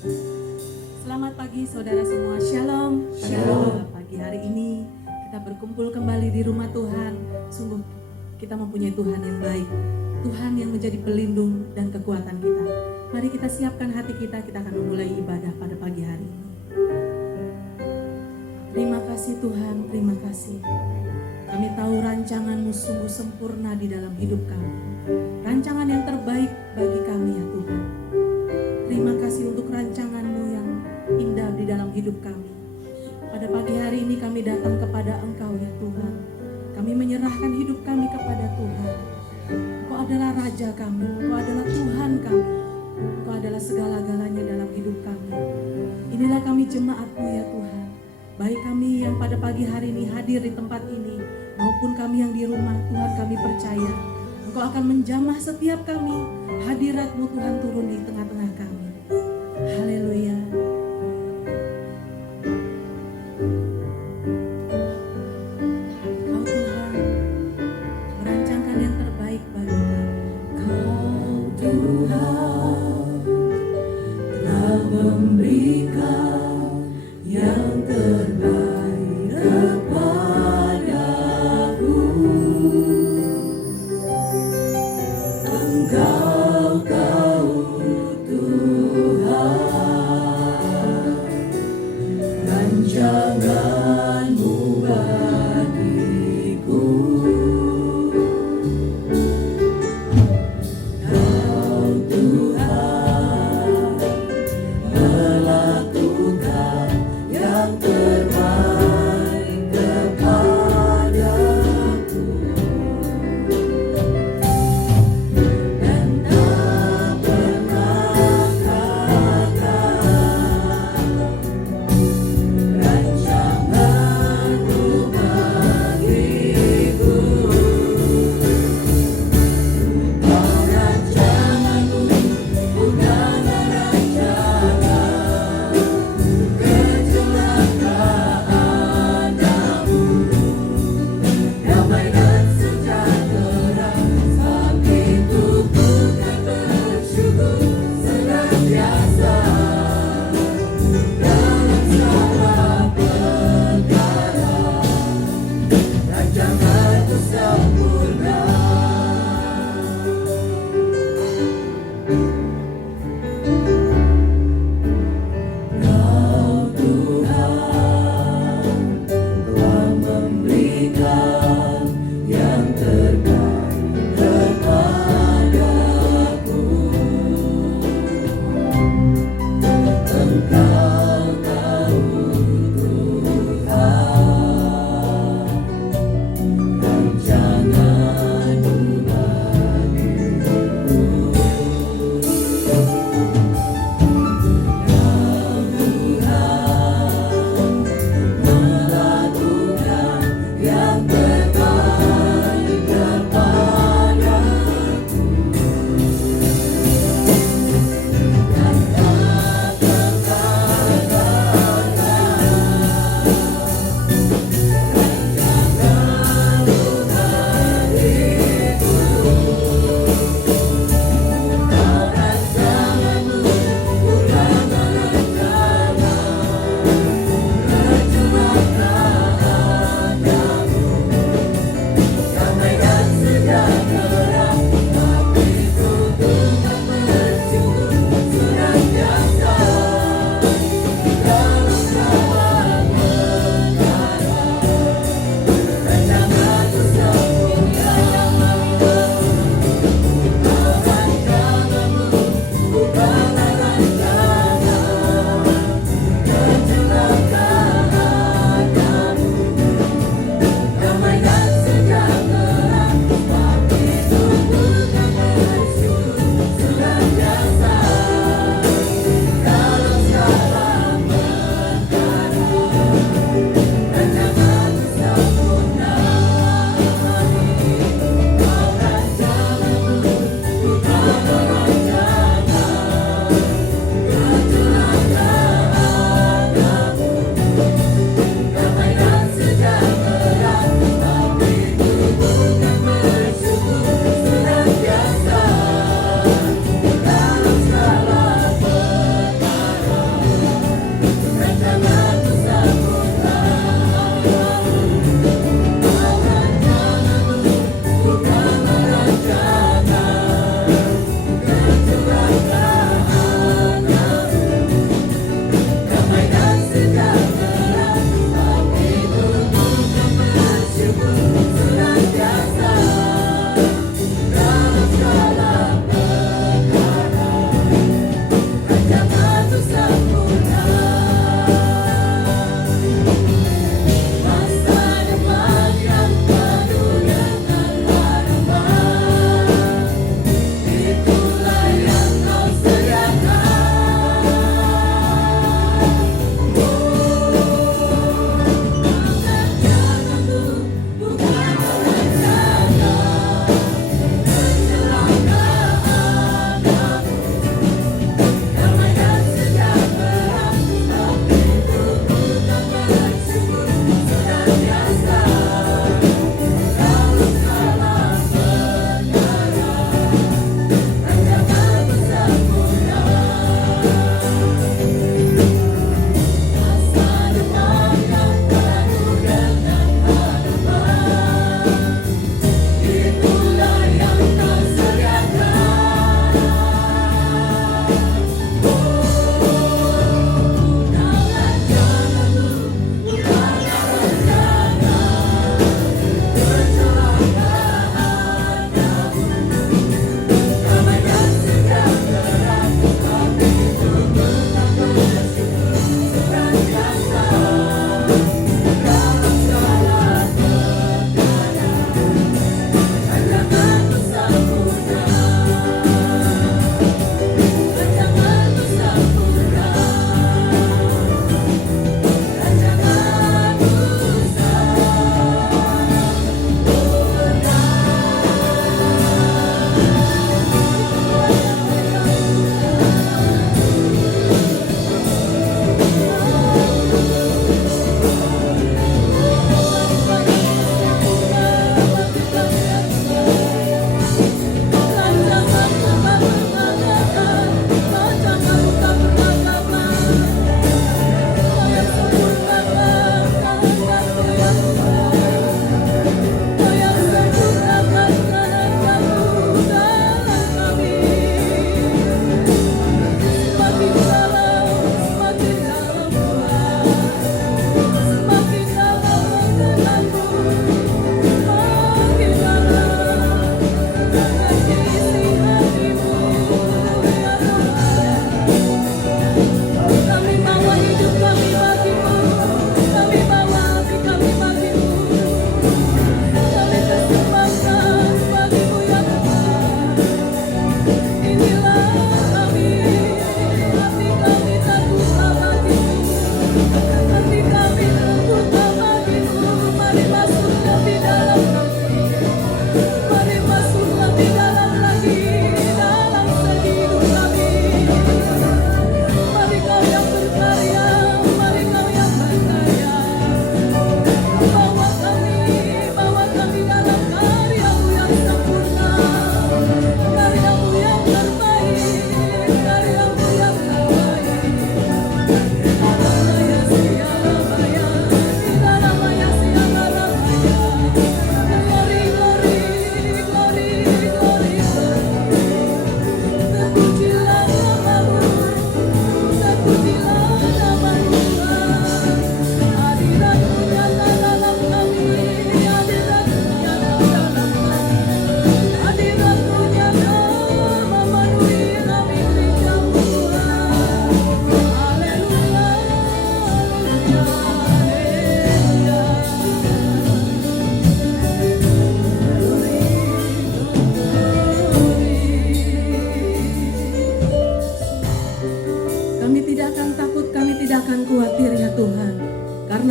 Selamat pagi saudara semua, Shalom. Pada pagi hari ini kita berkumpul kembali di rumah Tuhan. Sungguh kita mempunyai Tuhan yang baik, Tuhan yang menjadi pelindung dan kekuatan kita. Mari kita siapkan hati kita akan memulai ibadah pada pagi hari ini. Terima kasih Tuhan, terima kasih. Kami tahu rancangan-Mu sungguh sempurna di dalam hidup kami. Rancangan yang terbaik bagi kami ya Tuhan. Terima kasih untuk rancangan-Mu yang indah di dalam hidup kami. Pada pagi hari ini kami datang kepada Engkau ya Tuhan. Kami menyerahkan hidup kami kepada Tuhan. Engkau adalah Raja kami, Engkau adalah Tuhan kami. Engkau adalah segala-galanya dalam hidup kami. Inilah kami jemaat-Mu ya Tuhan. Baik kami yang pada pagi hari ini hadir di tempat ini, maupun kami yang di rumah, Tuhan kami percaya Engkau akan menjamah setiap kami. Hadirat-Mu Tuhan turun di tengah-tengah kami. Haleluya. Kau Tuhan merancangkan yang terbaik bagi kami. Kau Tuhan telah memberikan yang terbaik kepadaku. Engkau Tuhan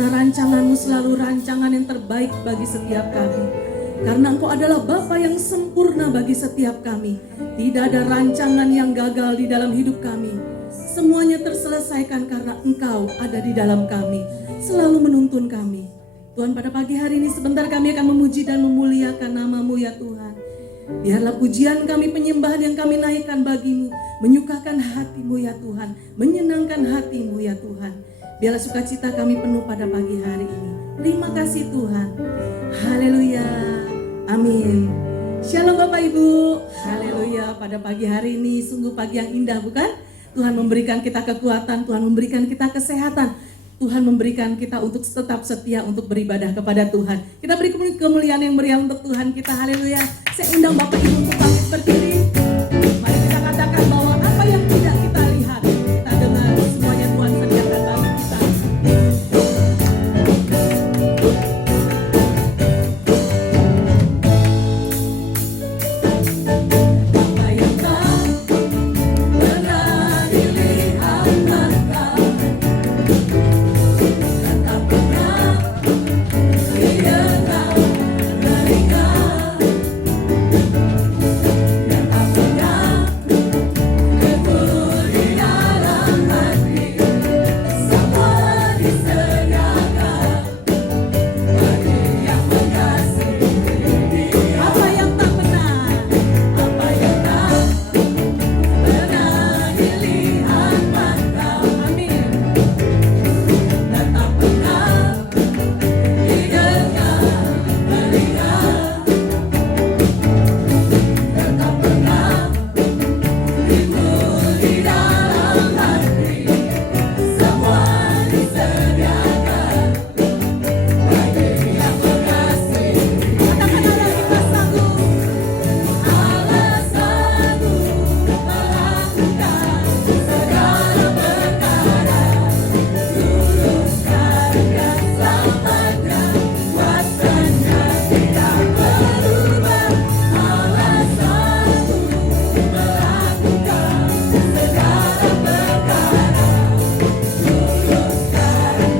karena rancangan-Mu selalu rancangan yang terbaik bagi setiap kami. Karena Engkau adalah Bapa yang sempurna bagi setiap kami. Tidak ada rancangan yang gagal di dalam hidup kami. Semuanya terselesaikan karena Engkau ada di dalam kami, selalu menuntun kami. Tuhan, pada pagi hari ini sebentar kami akan memuji dan memuliakan nama-Mu ya Tuhan. Biarlah pujian kami, penyembahan yang kami naikkan bagi-Mu menyukakan hati-Mu ya Tuhan, menyenangkan hati-Mu ya Tuhan. Biarlah sukacita kami penuh pada pagi hari ini. Terima kasih Tuhan. Haleluya. Amin. Shalom Bapak Ibu. Haleluya. Pada pagi hari ini sungguh pagi yang indah, bukan? Tuhan memberikan kita kekuatan, Tuhan memberikan kita kesehatan, Tuhan memberikan kita untuk tetap setia untuk beribadah kepada Tuhan. Kita beri kemuliaan yang meriah untuk Tuhan kita. Haleluya. Saya undang Bapak Ibu untuk bangkit berdiri. Mari kita katakan bahwa apa yang tidak kita lihat, kita dengar, semuanya Tuhan sediakan bagi kita. Apa yang tak pernah dilihat mata, dan tak pernah didengar telinga, dan tak pernah timbul di dalam hati, semua disediakan bagi yang mengasihi Dia. Apa yang tak pernah dilihat mata, amin, dan tak pernah didengar telinga, dan tak pernah timbul di dalam hati, semua disediakan bagi yang mengasihi. Katakan Allah, kita sanggup. Allah sanggup melakukan segala perkara, luruskan dan selamatkan, kuasanya tidak berubah. Allah sanggup melakukan segala perkara, luruskan dan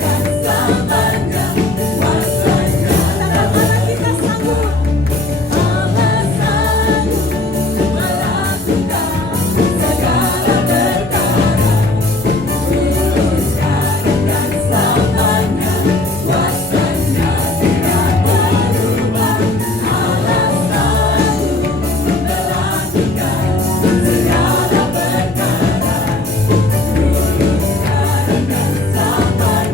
selamatkan, kuasanya. Katakan Allah, kita sanggup. Allah sanggup melakukan segala perkara, luruskan dan selamatkan, kuasanya tidak berubah. Allah sanggup melakukan segala perkara, luruskan dan selamatkan,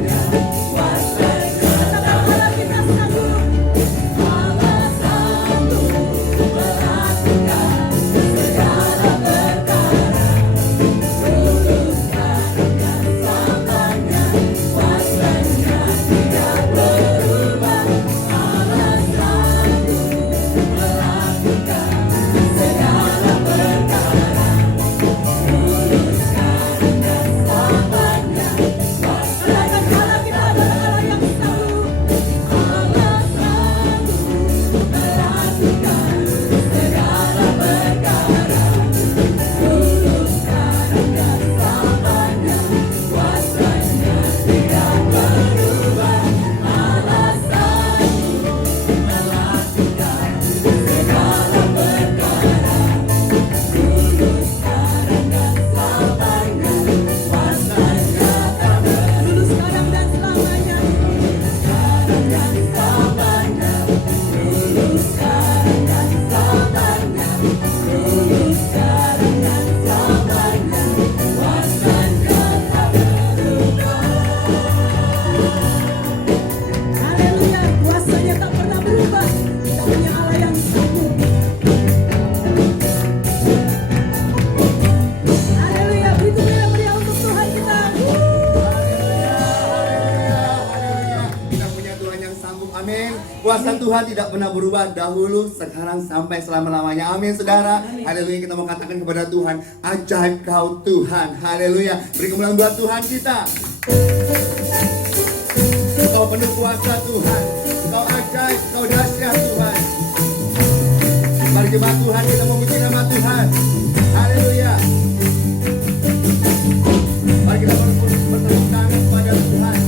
kuasanya. Katakan Allah, kita sanggup. Allah sanggup melakukan segala perkara, luruskan dan selamatkan, kuasanya tidak berubah. Allah sanggup melakukan segala perkara, luruskan dan selamatkan, kuasanya. Katakan Allah, kita adalah Allah yang sanggup. Allah sanggup melakukan segala perkara, luruskan dan selamatkan, kuasanya tidak berubah. Allah sanggup melakukan segala perkara, luruskan dan selamatkan, kuasanya tak dulu sekarang dan selamanya, sekarang dan selamanya, dulu sekarang dan selamanya, dulu sekarang dan selamanya, kuasanya tak berubah. Haleluya, kuasanya tak pernah berubah. Kita punya Allah yang sanggup. Haleluya, beri kemuliaan yang meriah untuk Tuhan kita. Kita punya Tuhan yang sanggup, amin. Kuasa Tuhan tidak pernah berubah, dahulu, sekarang, sampai selama-lamanya, amin saudara. Haleluya, kita mau katakan kepada Tuhan, ajaib Kau Tuhan. Haleluya, beri kemuliaan buat Tuhan kita. Kau penuh kuasa Tuhan, Kau ajaib, Kau dahsyat Tuhan. Mari jemaat Tuhan, kita memuji nama Tuhan. Haleluya. Mari kita bertepuk tangan kepada Tuhan.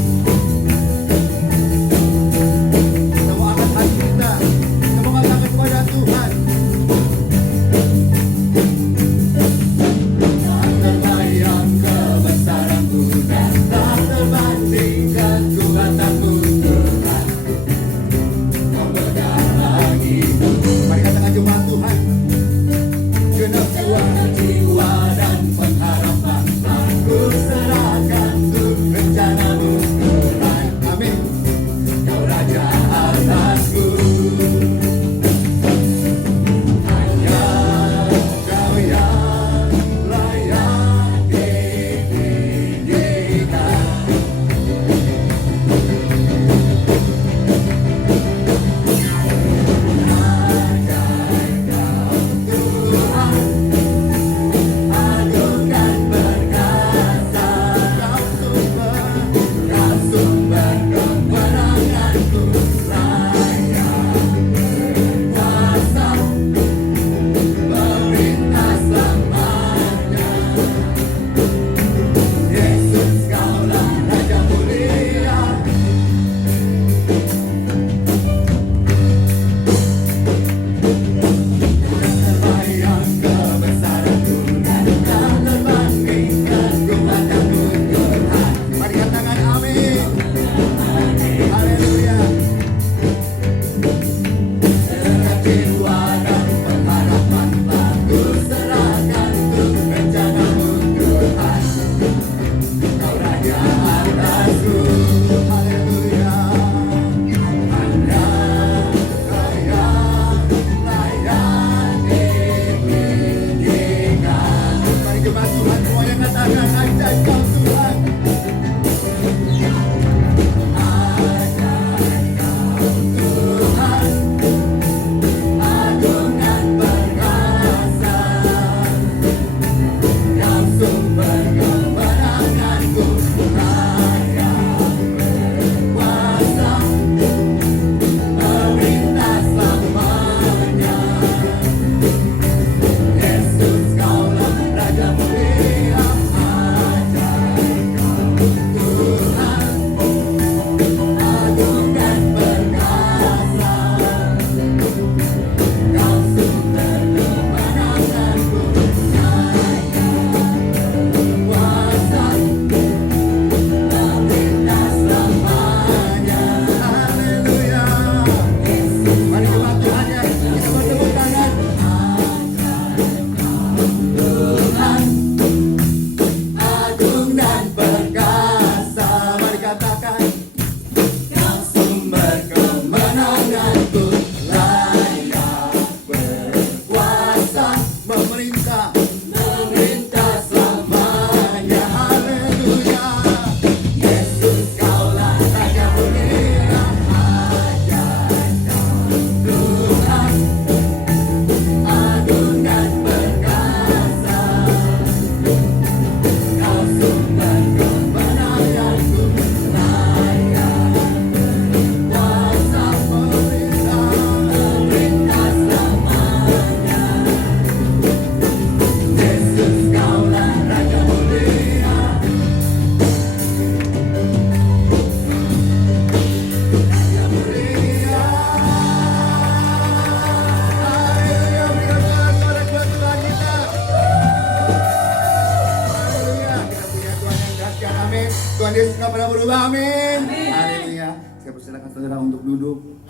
Tuhan Yesus nggak pernah berubah. Amin. Haleluya. Saya persilakan saudara untuk duduk.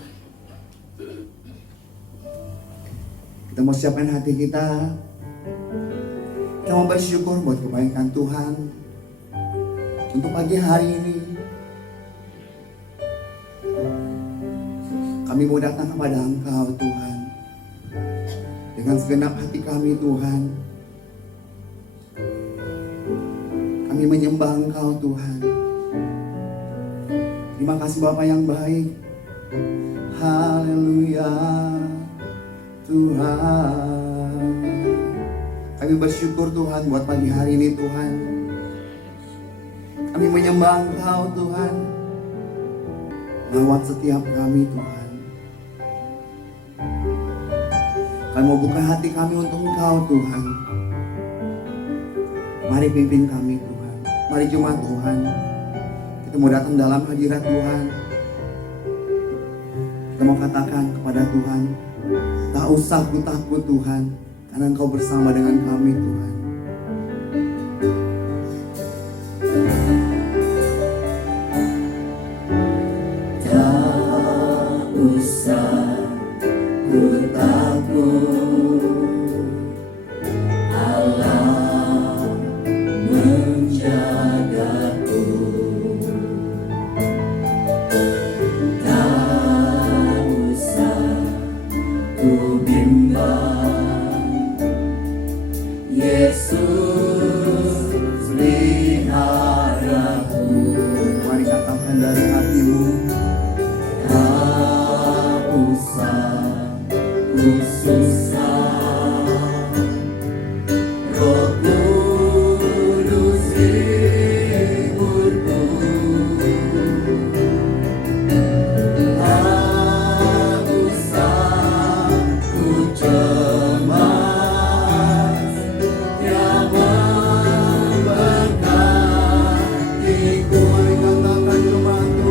Kita mau siapkan hati kita. Kita mau bersyukur buat kebaikan Tuhan untuk pagi hari ini. Kami mau datang kepada Engkau Tuhan dengan segenap hati kami Tuhan. Kami menyembah Engkau Tuhan. Terima kasih Bapa yang baik. Haleluya Tuhan. Kami bersyukur Tuhan buat pagi hari ini Tuhan. Kami menyembah Engkau Tuhan. Lawat setiap kami Tuhan. Kami mau buka hati kami untuk Engkau Tuhan. Mari pimpin kami Tuhan. Mari jemaat Tuhan. Kita mau datang dalam hadirat Tuhan. Kita mau katakan kepada Tuhan, tak usah ku takut Tuhan, karena Engkau bersama dengan kami Tuhan. Tak usah ku takut, Allah menjagaku. Tak usah ku bimbang, Yesus peliharaku. Mari katakan dari hatimu. Tak usah ku susah, Roh Kudus hiburku. Tak usah ku cemas, Dia memberkatiku. Mari katakan firman Tuhan.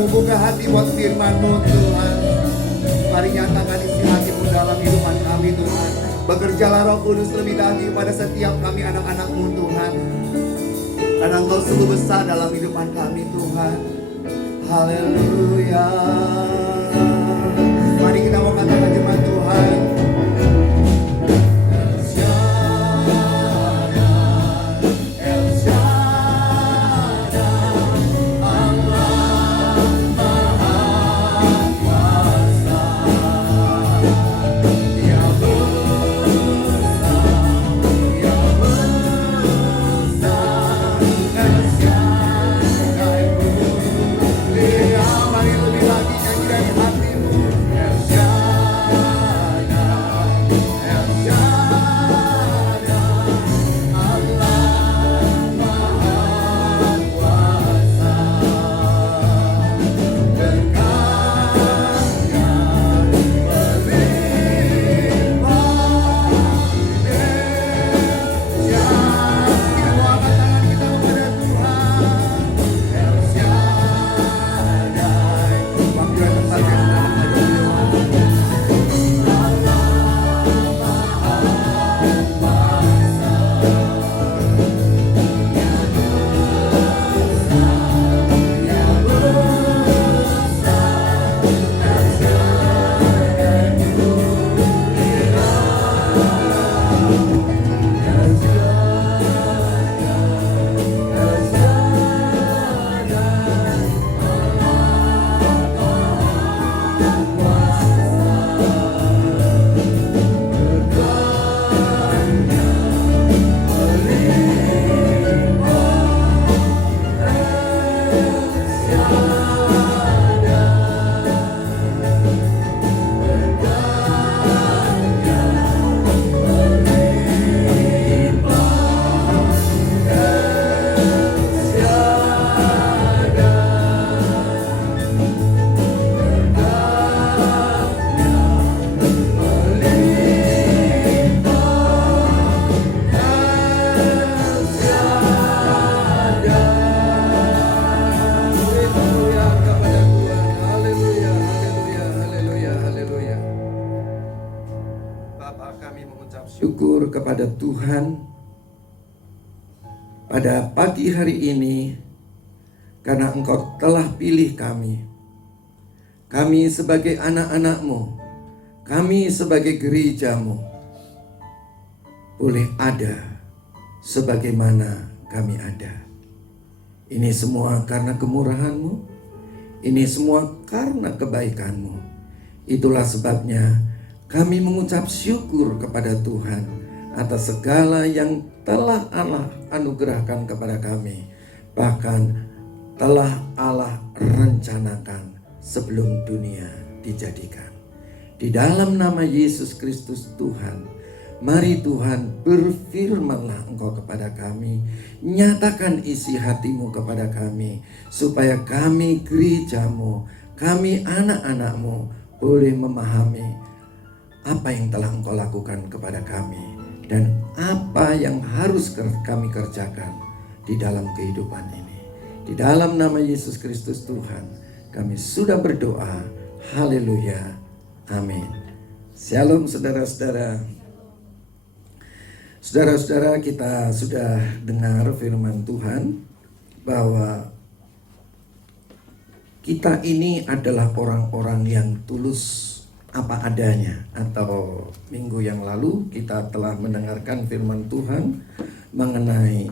Kamu buka hati buat firman-Mu Tuhan. Mari nyatakan isi hati-Mu dalam kehidupan kami Tuhan. Bekerjalah Roh Kudus lebih lagi pada setiap kami anak-anak-Mu Tuhan. Karena Engkau sungguh besar dalam kehidupan kami Tuhan. Haleluya. Mari kita mau katakan jemaat Tuhan. Syukur kepada Tuhan pada pagi hari ini karena Engkau telah pilih kami. Kami sebagai anak-anak-Mu, kami sebagai gereja-Mu boleh ada sebagaimana kami ada. Ini semua karena kemurahan-Mu, ini semua karena kebaikan-Mu. Itulah sebabnya kami mengucap syukur kepada Tuhan atas segala yang telah Allah anugerahkan kepada kami. Bahkan telah Allah rencanakan sebelum dunia dijadikan. Di dalam nama Yesus Kristus Tuhan, mari Tuhan berfirmanlah Engkau kepada kami. Nyatakan isi hati-Mu kepada kami. Supaya kami gereja-Mu, kami anak-anak-Mu boleh memahami apa yang telah Engkau lakukan kepada kami dan apa yang harus kami kerjakan di dalam kehidupan ini. Di dalam nama Yesus Kristus Tuhan, kami sudah berdoa. Haleluya. Amin. Shalom saudara-saudara. Saudara-saudara, kita sudah dengar firman Tuhan bahwa kita ini adalah orang-orang yang tulus apa adanya. Atau minggu yang lalu kita telah mendengarkan firman Tuhan mengenai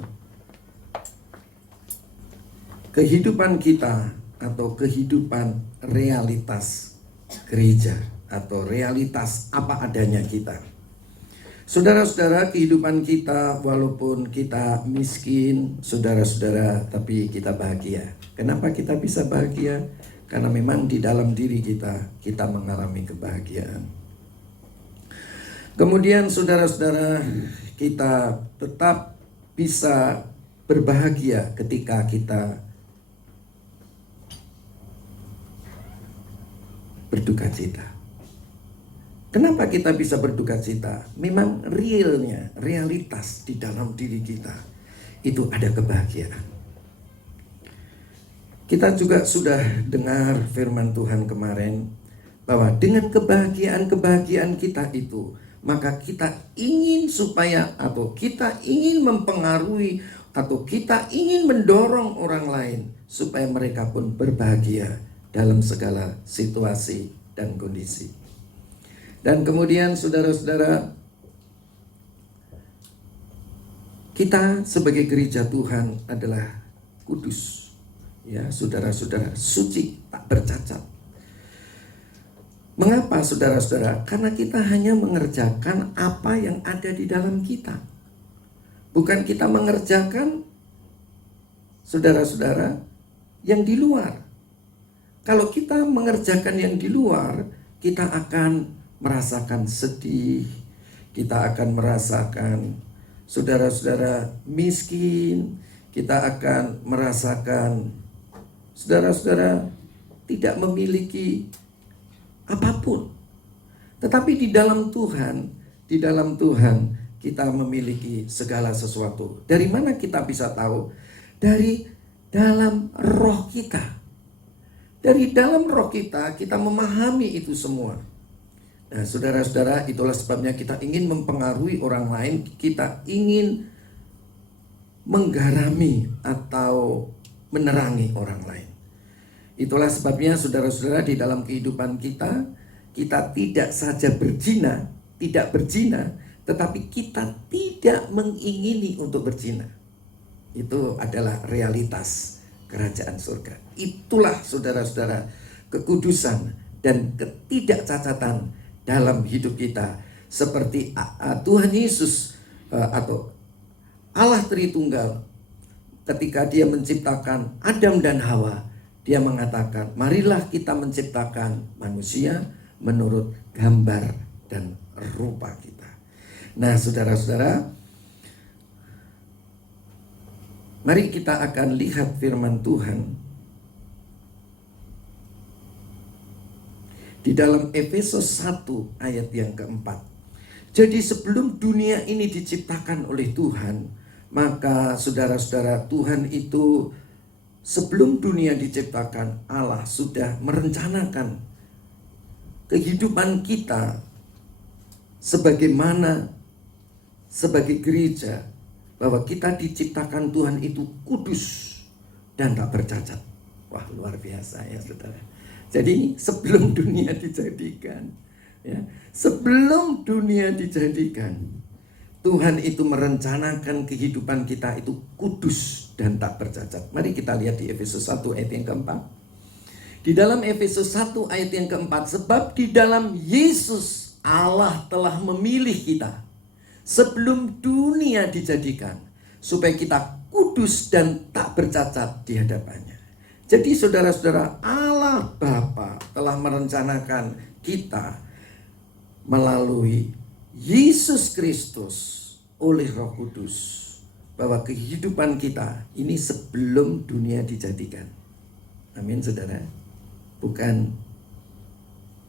kehidupan kita atau kehidupan realitas gereja atau realitas apa adanya kita. Saudara-saudara, kehidupan kita walaupun kita miskin, saudara-saudara, tapi kita bahagia. Kenapa kita bisa bahagia? Karena memang di dalam diri kita mengalami kebahagiaan. Kemudian saudara-saudara, kita tetap bisa berbahagia ketika kita berduka cita. Kenapa kita bisa berduka cita? Memang realitas di dalam diri kita itu ada kebahagiaan. Kita juga sudah dengar firman Tuhan kemarin bahwa dengan kebahagiaan kita itu, maka kita ingin supaya atau kita ingin mempengaruhi atau kita ingin mendorong orang lain supaya mereka pun berbahagia dalam segala situasi dan kondisi. Dan kemudian saudara-saudara, kita sebagai gereja Tuhan adalah kudus. Ya, saudara-saudara, suci, tak bercacat. Mengapa saudara-saudara? Karena kita hanya mengerjakan apa yang ada di dalam kita. Bukan kita mengerjakan, saudara-saudara, yang di luar. Kalau kita mengerjakan yang di luar, kita akan merasakan sedih, kita akan merasakan, saudara-saudara, miskin, kita akan merasakan, saudara-saudara, tidak memiliki apapun. Tetapi di dalam Tuhan kita memiliki segala sesuatu. Dari mana kita bisa tahu? Dari dalam roh kita. Dari dalam roh kita memahami itu semua. Nah, saudara-saudara, itulah sebabnya kita ingin mempengaruhi orang lain, kita ingin menggarami atau menerangi orang lain. Itulah sebabnya saudara-saudara, di dalam kehidupan kita tidak saja tidak berzina, tetapi kita tidak mengingini untuk berzina. Itu adalah realitas kerajaan surga. Itulah saudara-saudara kekudusan dan ketidakcacatan dalam hidup kita. Seperti Tuhan Yesus atau Allah Tritunggal, ketika dia menciptakan Adam dan Hawa, dia mengatakan, marilah kita menciptakan manusia menurut gambar dan rupa kita. Nah, saudara-saudara, mari kita akan lihat firman Tuhan di dalam Efesus 1 ayat yang keempat. Jadi sebelum dunia ini diciptakan oleh Tuhan, maka saudara-saudara, Tuhan itu sebelum dunia diciptakan, Allah sudah merencanakan kehidupan kita sebagaimana sebagai gereja, bahwa kita diciptakan Tuhan itu kudus dan tak bercacat. Wah, luar biasa ya saudara. Jadi ini sebelum dunia dijadikan, ya, sebelum dunia dijadikan, Tuhan itu merencanakan kehidupan kita itu kudus dan tak bercacat. Mari kita lihat di Efesus 1 ayat yang keempat. Di dalam Efesus 1 ayat yang keempat, sebab di dalam Yesus Allah telah memilih kita sebelum dunia dijadikan, supaya kita kudus dan tak bercacat di hadapannya. Jadi saudara-saudara, Allah Bapa telah merencanakan kita melalui Yesus Kristus oleh Roh Kudus, bahwa kehidupan kita ini sebelum dunia dijadikan. Amin saudara. Bukan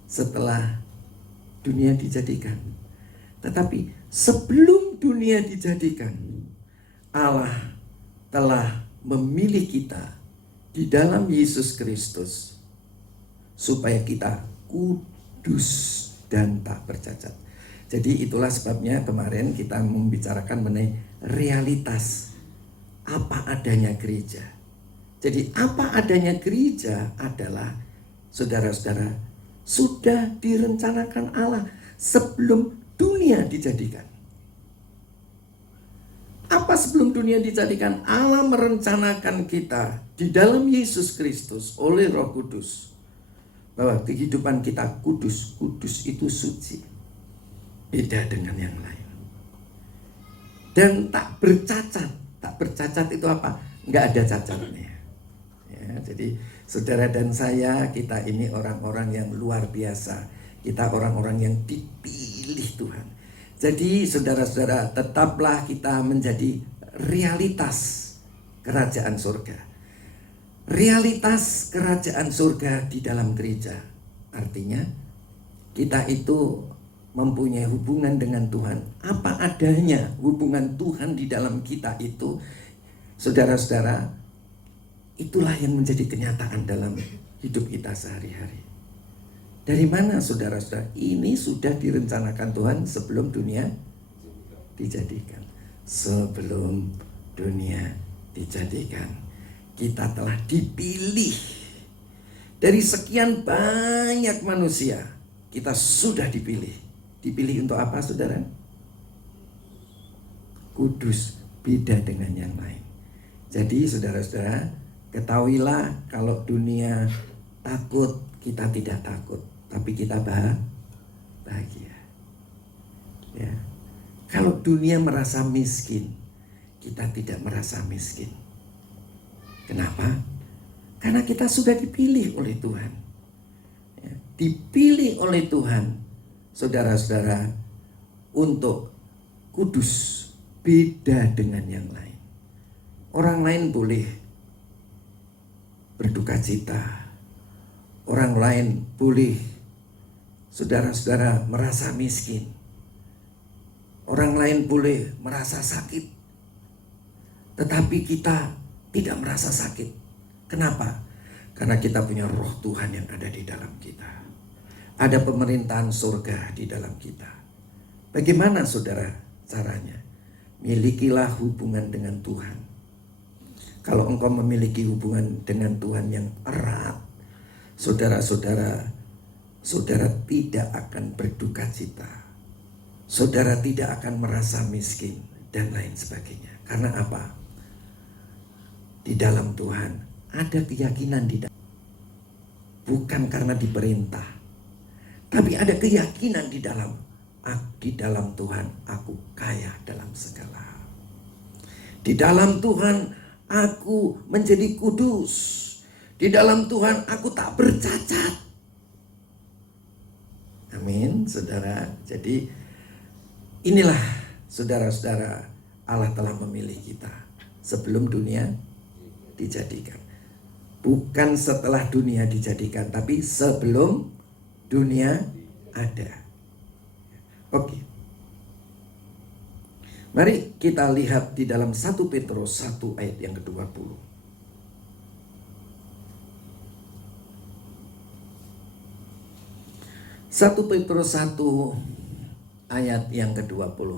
setelah dunia dijadikan, tetapi sebelum dunia dijadikan, Allah telah memilih kita di dalam Yesus Kristus supaya kita kudus dan tak bercacat. Jadi itulah sebabnya kemarin kita membicarakan mengenai realitas apa adanya gereja. Jadi apa adanya gereja adalah, saudara-saudara, sudah direncanakan Allah sebelum dunia dijadikan. Apa sebelum dunia dijadikan? Allah merencanakan kita di dalam Yesus Kristus oleh Roh Kudus, bahwa kehidupan kita kudus. Kudus itu suci, beda dengan yang lain. Dan tak bercacat. Tak bercacat itu apa? Nggak ada cacatnya. Ya, jadi saudara dan saya, kita ini orang-orang yang luar biasa. Kita orang-orang yang dipilih Tuhan. Jadi saudara-saudara, tetaplah kita menjadi realitas kerajaan surga. Realitas kerajaan surga di dalam gereja. Artinya kita itu mempunyai hubungan dengan Tuhan. Apa adanya hubungan Tuhan di dalam kita itu, saudara-saudara, itulah yang menjadi kenyataan dalam hidup kita sehari-hari. Dari mana saudara-saudara? Ini sudah direncanakan Tuhan sebelum dunia dijadikan. Sebelum dunia dijadikan, kita telah dipilih. Dari sekian banyak manusia, kita sudah dipilih. Dipilih untuk apa, saudara? Kudus, beda dengan yang lain. Jadi saudara-saudara, ketahuilah kalau dunia takut, kita tidak takut, tapi kita bahagia. Ya. Kalau dunia merasa miskin, kita tidak merasa miskin. Kenapa? Karena kita sudah dipilih oleh Tuhan. Ya, dipilih oleh Tuhan, saudara-saudara, untuk kudus, beda dengan yang lain. Orang lain boleh berduka cita. Orang lain boleh, saudara-saudara, merasa miskin. Orang lain boleh merasa sakit. Tetapi kita tidak merasa sakit. Kenapa? Karena kita punya roh Tuhan yang ada di dalam kita. Ada pemerintahan surga di dalam kita. Bagaimana saudara caranya? Milikilah hubungan dengan Tuhan. Kalau engkau memiliki hubungan dengan Tuhan yang erat, saudara-saudara, saudara tidak akan berduka cita. Saudara tidak akan merasa miskin dan lain sebagainya. Karena apa? Di dalam Tuhan ada keyakinan di dalam. Bukan karena diperintah, tapi ada keyakinan di dalam. Di dalam Tuhan aku kaya dalam segala. Di dalam Tuhan aku menjadi kudus. Di dalam Tuhan aku tak bercacat. Amin, saudara. Jadi inilah saudara-saudara, Allah telah memilih kita sebelum dunia dijadikan. Bukan setelah dunia dijadikan, tapi sebelum dunia ada. Oke. Mari kita lihat di dalam 1 Petrus 1 ayat yang ke-20. 1 Petrus 1 ayat yang ke-20.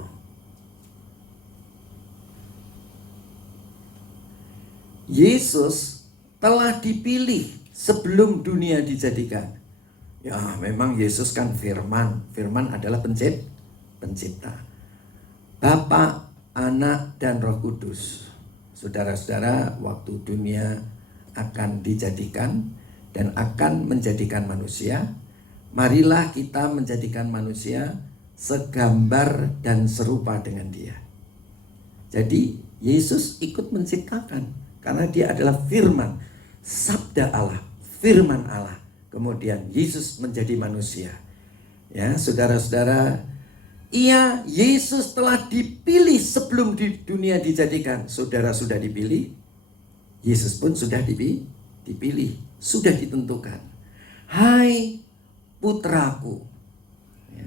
Yesus telah dipilih sebelum dunia dijadikan. Ya, memang Yesus kan firman. Firman adalah pencipta. Bapa, Anak, dan Roh Kudus. Saudara-saudara, waktu dunia akan dijadikan dan akan menjadikan manusia, marilah kita menjadikan manusia segambar dan serupa dengan Dia. Jadi Yesus ikut menciptakan karena Dia adalah firman, sabda Allah, firman Allah. Kemudian Yesus menjadi manusia. Ya, saudara-saudara, Yesus telah dipilih sebelum di dunia dijadikan. Saudara sudah dipilih, Yesus pun sudah dipilih, sudah ditentukan. Hai putraku, ya,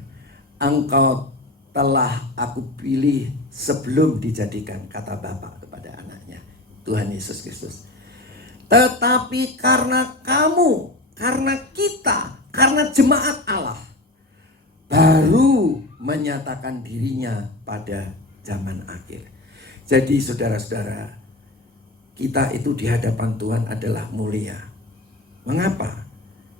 engkau telah aku pilih sebelum dijadikan, kata Bapa kepada anaknya, Tuhan Yesus Kristus. Tetapi karena kamu, karena kita, karena jemaat Allah baru menyatakan dirinya pada zaman akhir. Jadi saudara-saudara, kita itu di hadapan Tuhan adalah mulia. Mengapa?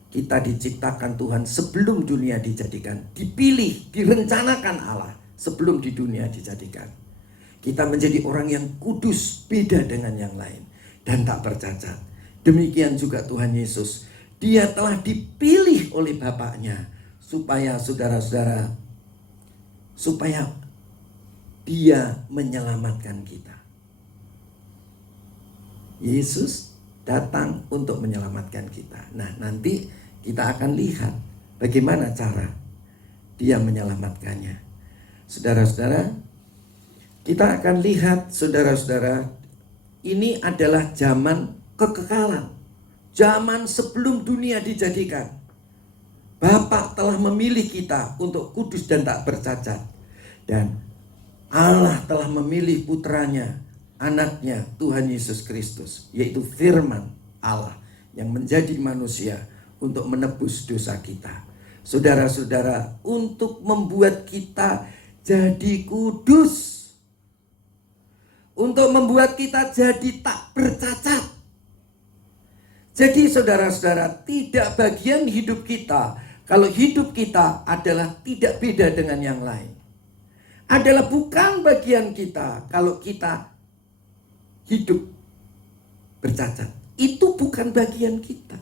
Kita diciptakan Tuhan sebelum dunia dijadikan, dipilih, direncanakan Allah sebelum di dunia dijadikan. Kita menjadi orang yang kudus, beda dengan yang lain, dan tak bercacat. Demikian juga Tuhan Yesus. Dia telah dipilih oleh Bapaknya supaya saudara-saudara, supaya Dia menyelamatkan kita. Yesus datang untuk menyelamatkan kita. Nah, nanti kita akan lihat bagaimana cara Dia menyelamatkannya. Saudara-saudara, kita akan lihat, saudara-saudara, ini adalah zaman kekekalan. Zaman sebelum dunia dijadikan. Bapa telah memilih kita untuk kudus dan tak bercacat. Dan Allah telah memilih putranya anaknya Tuhan Yesus Kristus, yaitu firman Allah yang menjadi manusia untuk menebus dosa kita. Saudara-saudara, untuk membuat kita jadi kudus, untuk membuat kita jadi tak bercacat. Jadi saudara-saudara, tidak bagian hidup kita kalau hidup kita adalah tidak beda dengan yang lain. Adalah bukan bagian kita kalau kita hidup bercacat. Itu bukan bagian kita.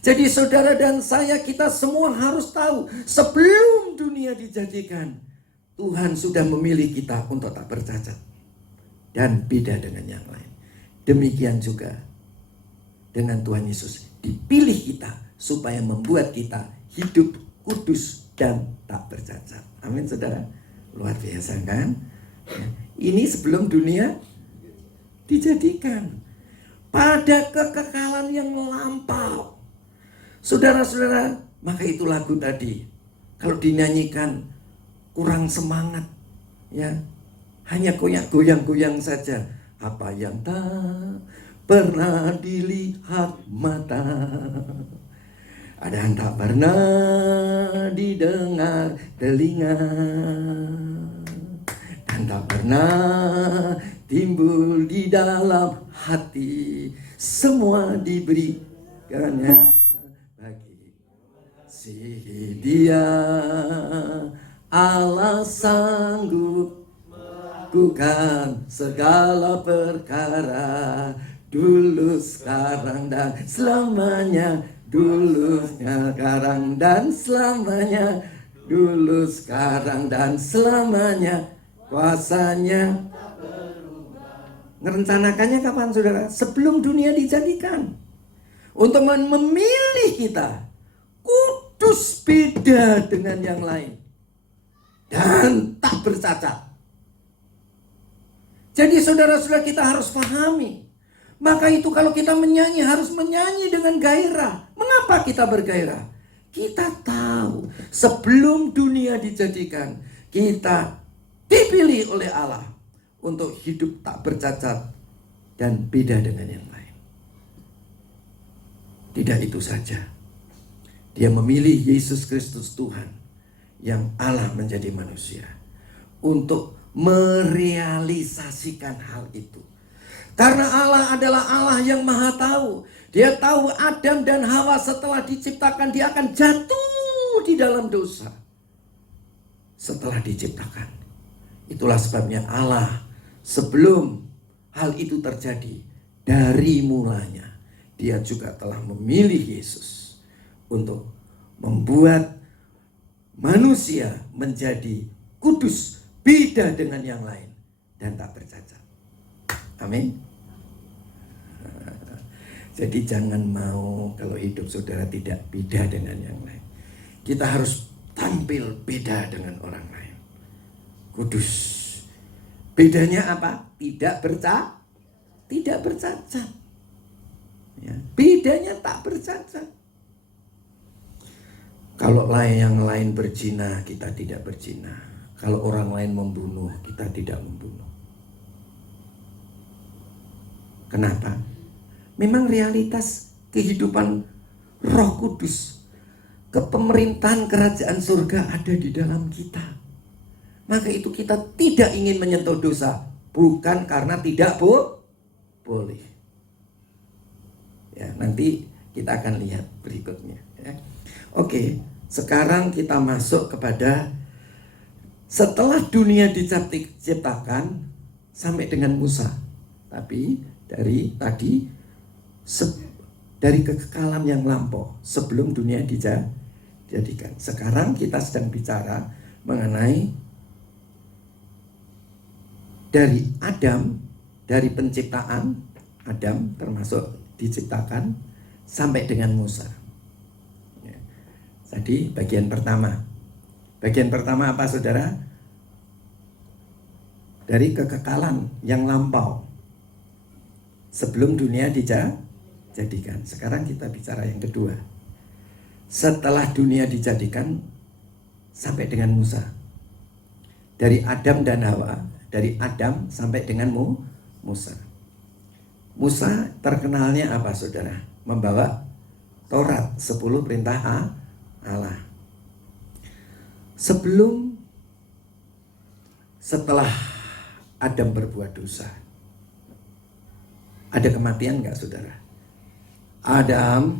Jadi saudara dan saya, kita semua harus tahu, sebelum dunia dijadikan, Tuhan sudah memilih kita untuk tak bercacat dan beda dengan yang lain. Demikian juga dengan Tuhan Yesus, dipilih kita supaya membuat kita hidup kudus dan tak bercacat. Amin saudara. Luar biasa kan? Ini sebelum dunia dijadikan, pada kekekalan yang melampau. Saudara-saudara, maka itu lagu tadi kalau dinyanyikan kurang semangat, ya, hanya goyang-goyang saja. Apa yang tak pernah dilihat mata, ada yang tak pernah didengar telinga, dan tak pernah timbul di dalam hati, semua diberikannya bagi si Dia. Allah sanggup lakukan segala perkara, dulu, sekarang, dan selamanya. Dulu, sekarang, dan selamanya. Dulu, sekarang, dan selamanya. Kuasanya merencanakannya kapan saudara? Sebelum dunia dijadikan. Untuk memilih kita kudus, beda dengan yang lain, dan tak bercacat. Jadi saudara-saudara, kita harus pahami. Maka itu kalau kita menyanyi, harus menyanyi dengan gairah. Mengapa kita bergairah? Kita tahu sebelum dunia dijadikan, kita dipilih oleh Allah untuk hidup tak bercacat dan beda dengan yang lain. Tidak itu saja, Dia memilih Yesus Kristus Tuhan yang Allah menjadi manusia untuk merealisasikan hal itu. Karena Allah adalah Allah yang maha tahu. Dia tahu Adam dan Hawa setelah diciptakan dia akan jatuh di dalam dosa. Setelah diciptakan. Itulah sebabnya Allah sebelum hal itu terjadi, dari mulanya Dia juga telah memilih Yesus untuk membuat manusia menjadi kudus, beda dengan yang lain, dan tak bercacat. Amin. Jadi jangan mau kalau hidup saudara tidak beda dengan yang lain. Kita harus tampil beda dengan orang lain. Kudus. Bedanya apa? Tidak bercacat. Ya, bedanya tak bercacat. Kalau yang lain berzina, kita tidak berzina. Kalau orang lain membunuh, kita tidak membunuh. Kenapa? Memang realitas kehidupan Roh Kudus, kepemerintahan kerajaan surga ada di dalam kita. Maka itu kita tidak ingin menyentuh dosa, bukan karena tidak boleh. Ya, nanti kita akan lihat berikutnya. Ya. Oke, sekarang kita masuk kepada setelah dunia diciptakan sampai dengan Musa. Tapi dari kekekalan yang lampau sebelum dunia dijadikan. Sekarang kita sedang bicara mengenai dari Adam, dari penciptaan Adam termasuk diciptakan sampai dengan Musa. Ya. Jadi bagian pertama apa saudara? Dari kekekalan yang lampau sebelum dunia dijadikan. Sekarang kita bicara yang kedua. Setelah dunia dijadikan sampai dengan Musa. Dari Adam dan Hawa, dari Adam sampai dengan Musa. Musa terkenalnya apa saudara? Membawa Taurat, 10 perintah Allah. Setelah Adam berbuat dosa, ada kematian enggak saudara? Adam,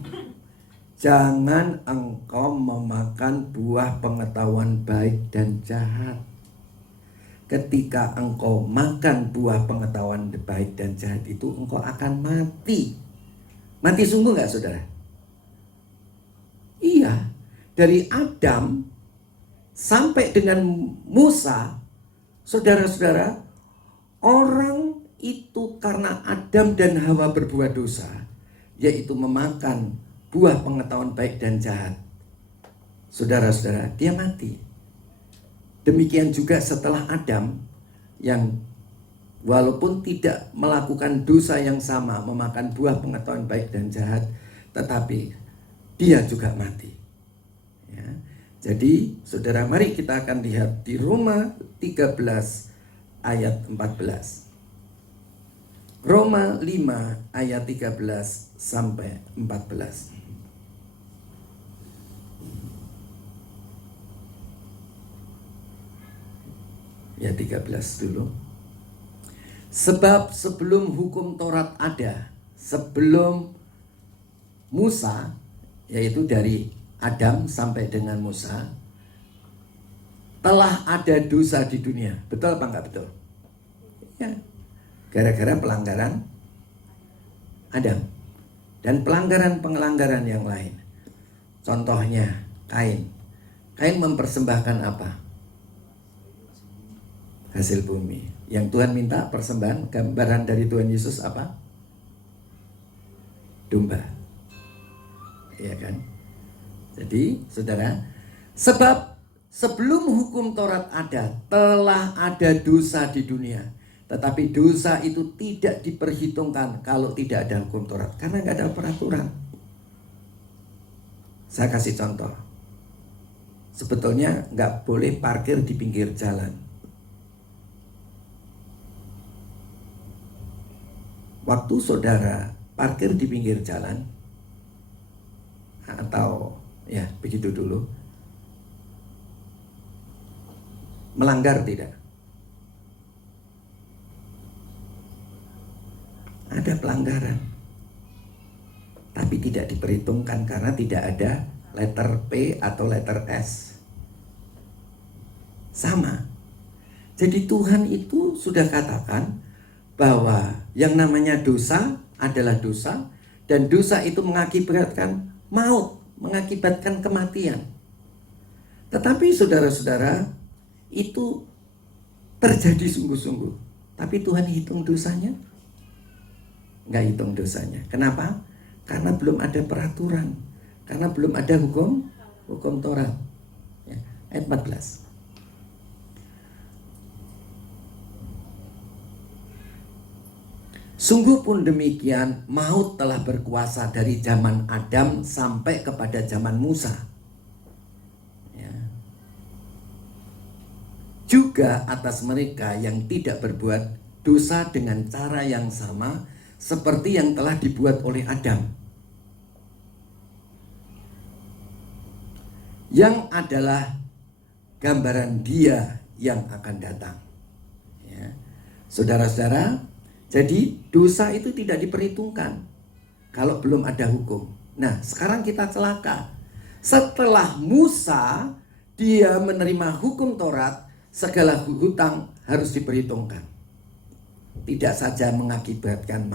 jangan engkau memakan buah pengetahuan baik dan jahat. Ketika engkau makan buah pengetahuan baik dan jahat itu, engkau akan mati. Mati sungguh enggak saudara? Iya, dari Adam sampai dengan Musa, saudara-saudara, orang itu karena Adam dan Hawa berbuat dosa, yaitu memakan buah pengetahuan baik dan jahat. Saudara-saudara, dia mati. Demikian juga setelah Adam yang walaupun tidak melakukan dosa yang sama, memakan buah pengetahuan baik dan jahat, tetapi dia juga mati. Ya. Jadi saudara, mari kita akan lihat di Roma 13 ayat 14. Roma 5 ayat 13 sampai 14. Ya 13 dulu. Sebab sebelum hukum Taurat ada, sebelum Musa, yaitu dari Adam sampai dengan Musa, telah ada dosa di dunia. Betul apa enggak betul? Ya. Gara-gara pelanggaran Adam dan pelanggaran yang lain. Contohnya Kain. Kain mempersembahkan apa? Hasil bumi. Yang Tuhan minta persembahan, gambaran dari Tuhan Yesus apa? Domba. Iya kan? Jadi saudara, sebab sebelum hukum Taurat ada, telah ada dosa di dunia. Tetapi dosa itu tidak diperhitungkan kalau tidak ada hukum Taurat, karena nggak ada peraturan. Saya kasih contoh. Sebetulnya nggak boleh parkir di pinggir jalan. Waktu saudara parkir di pinggir jalan, atau ya begitu dulu, melanggar tidak? Ada pelanggaran, tapi tidak diperhitungkan karena tidak ada letter P atau letter S. Sama. Jadi Tuhan itu sudah katakan bahwa yang namanya dosa adalah dosa, dan dosa itu mengakibatkan maut, mengakibatkan kematian. Tetapi saudara-saudara, itu terjadi sungguh-sungguh. Tapi Tuhan hitung dosanya? Nggak hitung dosanya. Kenapa? Karena belum ada peraturan. Karena belum ada hukum Taurat. Ya, ayat 14. Sungguh pun demikian, maut telah berkuasa dari zaman Adam sampai kepada zaman Musa. Ya. Juga atas mereka yang tidak berbuat dosa dengan cara yang sama seperti yang telah dibuat oleh Adam, yang adalah gambaran Dia yang akan datang. Ya. Saudara-saudara, jadi dosa itu tidak diperhitungkan kalau belum ada hukum. Nah, sekarang kita celaka. Setelah Musa dia menerima hukum Taurat, segala hutang harus diperhitungkan. Tidak saja mengakibatkan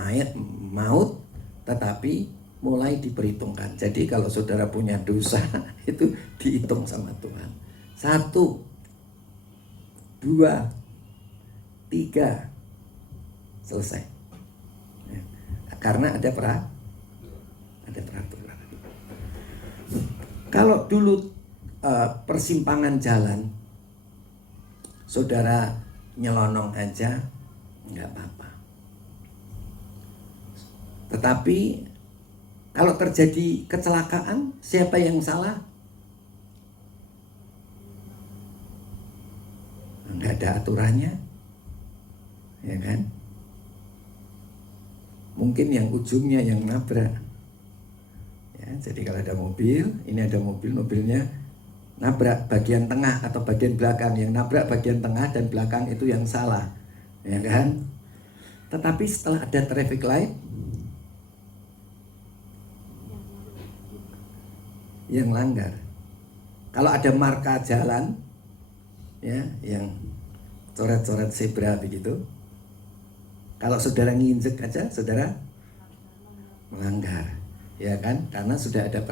maut, tetapi mulai diperhitungkan. Jadi kalau saudara punya dosa, itu dihitung sama Tuhan. 1, 2, 3. Selesai. Ya. Karena ada peraturan. Kalau dulu persimpangan jalan, saudara nyelonong aja nggak apa-apa. Tetapi kalau terjadi kecelakaan, siapa yang salah? Nggak ada aturannya, ya kan? mungkin yang ujungnya yang nabrak. Ya, jadi kalau ada mobil, ini ada mobilnya nabrak bagian tengah atau bagian belakang, yang nabrak bagian tengah dan belakang itu yang salah, ya kan? Tetapi setelah ada traffic light, yang langgar. Kalau ada marka jalan, ya, yang coret-coret zebra begitu, kalau saudara nginjek aja, saudara melanggar, ya kan? Karena sudah ada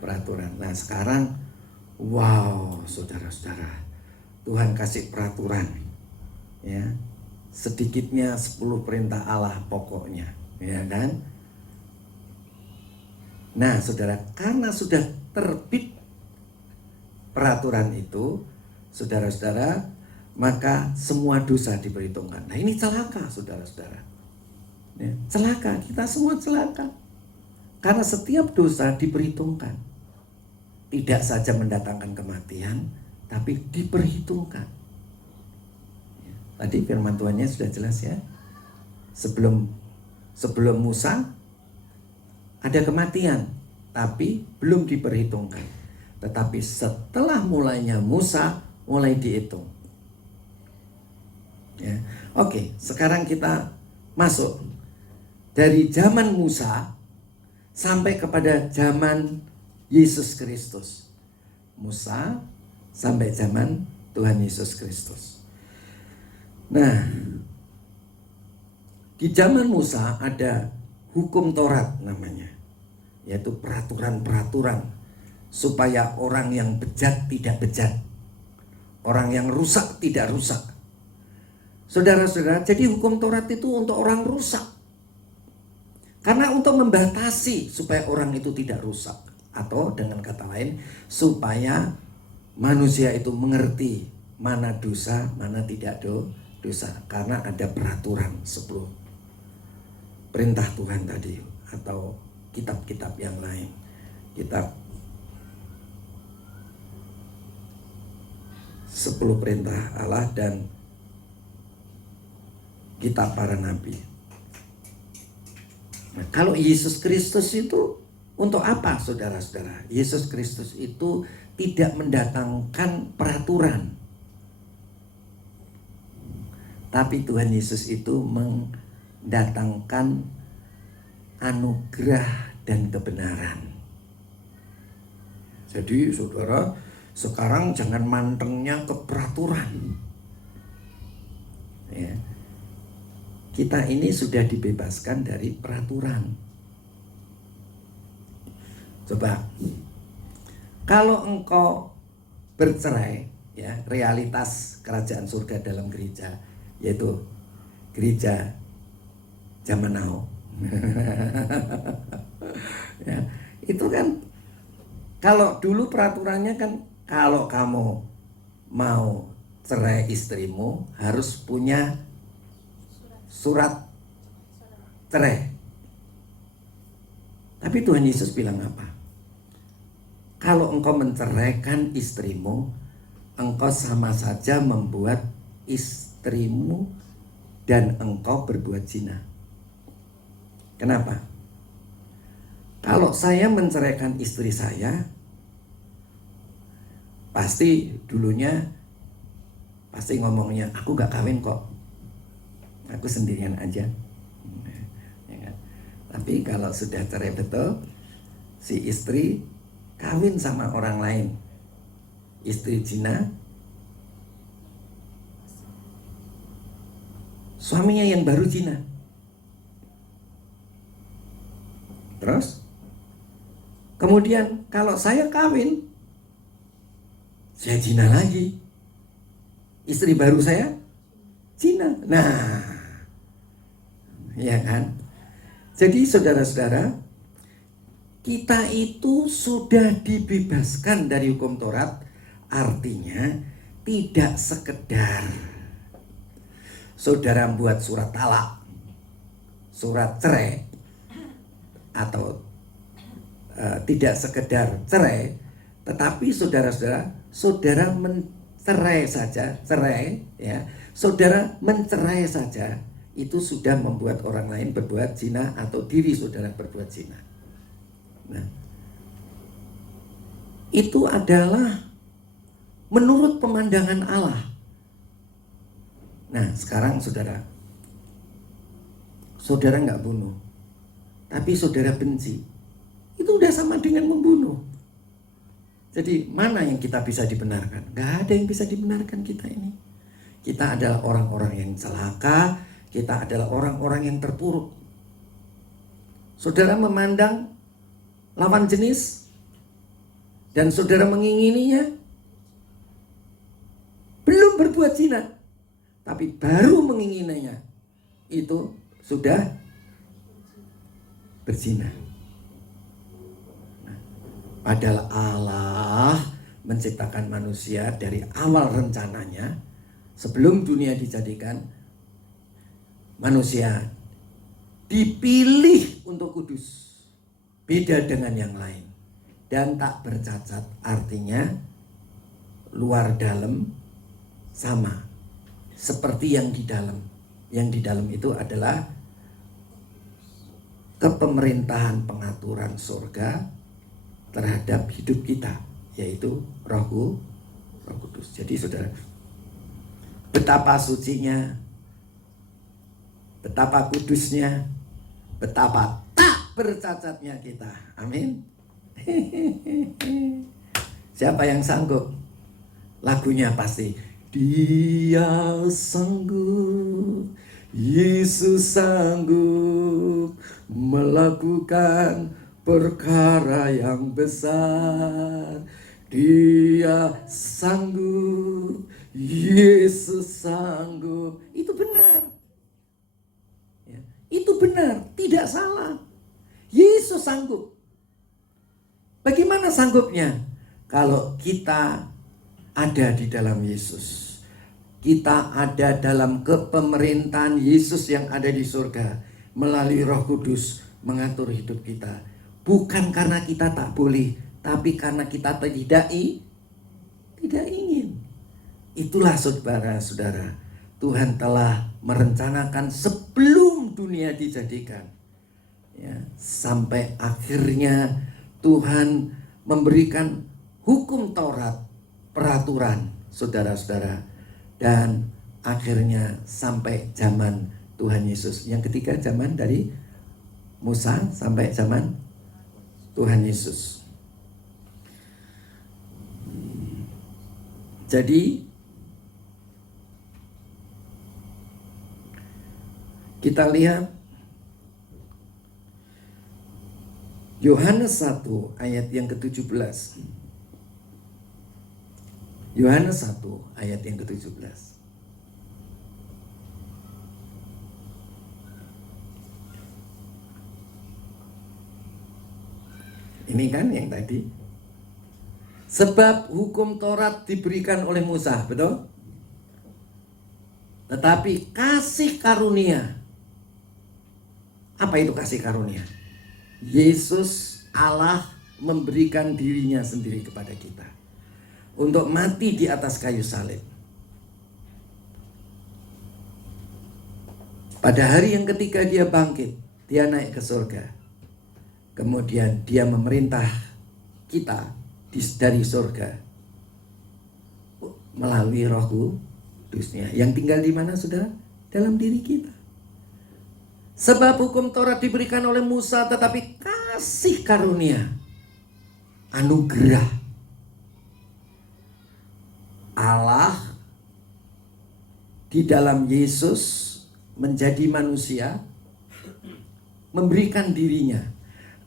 peraturan. Nah sekarang, wow, saudara-saudara, Tuhan kasih peraturan, ya, sedikitnya 10 perintah Allah pokoknya, ya kan? Nah saudara, karena sudah terbit peraturan itu, saudara-saudara, maka semua dosa diperhitungkan. Nah ini celaka, saudara-saudara, ya, celaka, kita semua celaka. Karena setiap dosa diperhitungkan, tidak saja mendatangkan kematian, tapi diperhitungkan. Ya, tadi firman Tuhannya sudah jelas ya. Sebelum Musa ada kematian, tapi belum diperhitungkan. Tetapi setelah mulainya Musa, mulai dihitung. Ya. Oke, sekarang kita masuk dari zaman Musa sampai kepada zaman Yesus Kristus. Musa sampai zaman Tuhan Yesus Kristus. Nah, di zaman Musa ada hukum Taurat namanya, yaitu peraturan-peraturan supaya orang yang bejat tidak bejat, orang yang rusak tidak rusak. Saudara-saudara, jadi hukum Taurat itu untuk orang rusak. Karena untuk membatasi supaya orang itu tidak rusak, atau dengan kata lain supaya manusia itu mengerti mana dosa, mana tidak dosa. Karena ada peraturan 10 perintah Tuhan tadi, atau kitab-kitab yang lain, kitab 10 perintah Allah dan kitab para nabi. Nah, kalau Yesus Kristus itu untuk apa, saudara-saudara? Yesus Kristus itu tidak mendatangkan peraturan, tapi Tuhan Yesus itu mendatangkan anugerah dan kebenaran. Jadi saudara, sekarang jangan mantengnya ke peraturan, ya. Kita ini sudah dibebaskan dari peraturan. Coba, kalau engkau bercerai, ya, realitas kerajaan surga dalam gereja, yaitu gereja zaman now. Ya, itu kan, kalau dulu peraturannya kan, kalau kamu mau cerai istrimu harus punya surat cerai. Tapi Tuhan Yesus bilang apa? Kalau engkau menceraikan istrimu, engkau sama saja membuat istrimu dan engkau berbuat zina. Kenapa? Kalau saya menceraikan istri saya, pasti dulunya ngomongnya, aku gak kawin kok, aku sendirian aja, ya kan? Tapi kalau sudah cerai betul, si istri kawin sama orang lain, istri zina, suaminya yang baru zina. Terus kemudian kalau saya kawin, saya zina lagi, istri baru saya zina. Nah, ya kan? Jadi saudara-saudara, kita itu sudah dibebaskan dari hukum Taurat. Artinya tidak sekedar saudara membuat surat talak, surat cerai, atau tidak sekedar cerai, tetapi saudara mencerai saja, cerai, ya, saudara mencerai saja itu sudah membuat orang lain berbuat zina atau diri saudara berbuat zina. Nah, itu adalah menurut pemandangan Allah. Nah, sekarang saudara nggak bunuh, tapi saudara benci, itu udah sama dengan membunuh. Jadi mana yang kita bisa dibenarkan? Gak ada yang bisa dibenarkan kita ini. Kita adalah orang-orang yang celaka, kita adalah orang-orang yang terpuruk. Saudara memandang lawan jenis dan saudara mengingininya, belum berbuat zina, tapi baru mengingininya, itu sudah berzina. Padahal Allah menciptakan manusia dari awal rencananya, sebelum dunia dijadikan, manusia dipilih untuk kudus, beda dengan yang lain, dan tak bercacat, artinya luar dalam sama, seperti yang di dalam. Yang di dalam itu adalah kepemerintahan pengaturan surga terhadap hidup kita, yaitu Roh Kudus. Jadi saudara, betapa sucinya, betapa kudusnya, betapa tak bercacatnya kita. Amin. Siapa yang sanggup? Lagunya pasti Dia sanggup, Yesus sanggup melakukan perkara yang besar. Dia sanggup, Yesus sanggup. Itu benar. Ya, itu benar, tidak salah. Yesus sanggup. Bagaimana sanggupnya? Kalau kita ada di dalam Yesus, kita ada dalam kepemerintahan Yesus yang ada di surga, melalui Roh Kudus mengatur hidup kita. Bukan karena kita tak boleh, tapi karena kita tidak ingin. Itulah saudara-saudara, Tuhan telah merencanakan sebelum dunia dijadikan, ya, sampai akhirnya Tuhan memberikan hukum Taurat, peraturan, saudara-saudara, dan akhirnya sampai zaman Tuhan Yesus. Yang ketiga, zaman dari Musa sampai zaman Tuhan Yesus. Jadi kita lihat Yohanes 1 ayat yang ke-17. Yohanes 1 ayat yang ke-17. Ini kan yang tadi. Sebab hukum Taurat diberikan oleh Musa, betul? Tetapi kasih karunia. Apa itu kasih karunia? Yesus Allah memberikan dirinya sendiri kepada kita untuk mati di atas kayu salib. Pada hari yang ketiga dia bangkit, dia naik ke surga. Kemudian dia memerintah kita dari surga melalui Roh Kudusnya yang tinggal di mana, saudara? Dalam diri kita. Sebab hukum Taurat diberikan oleh Musa, tetapi kasih karunia, anugerah Allah di dalam Yesus menjadi manusia, memberikan dirinya.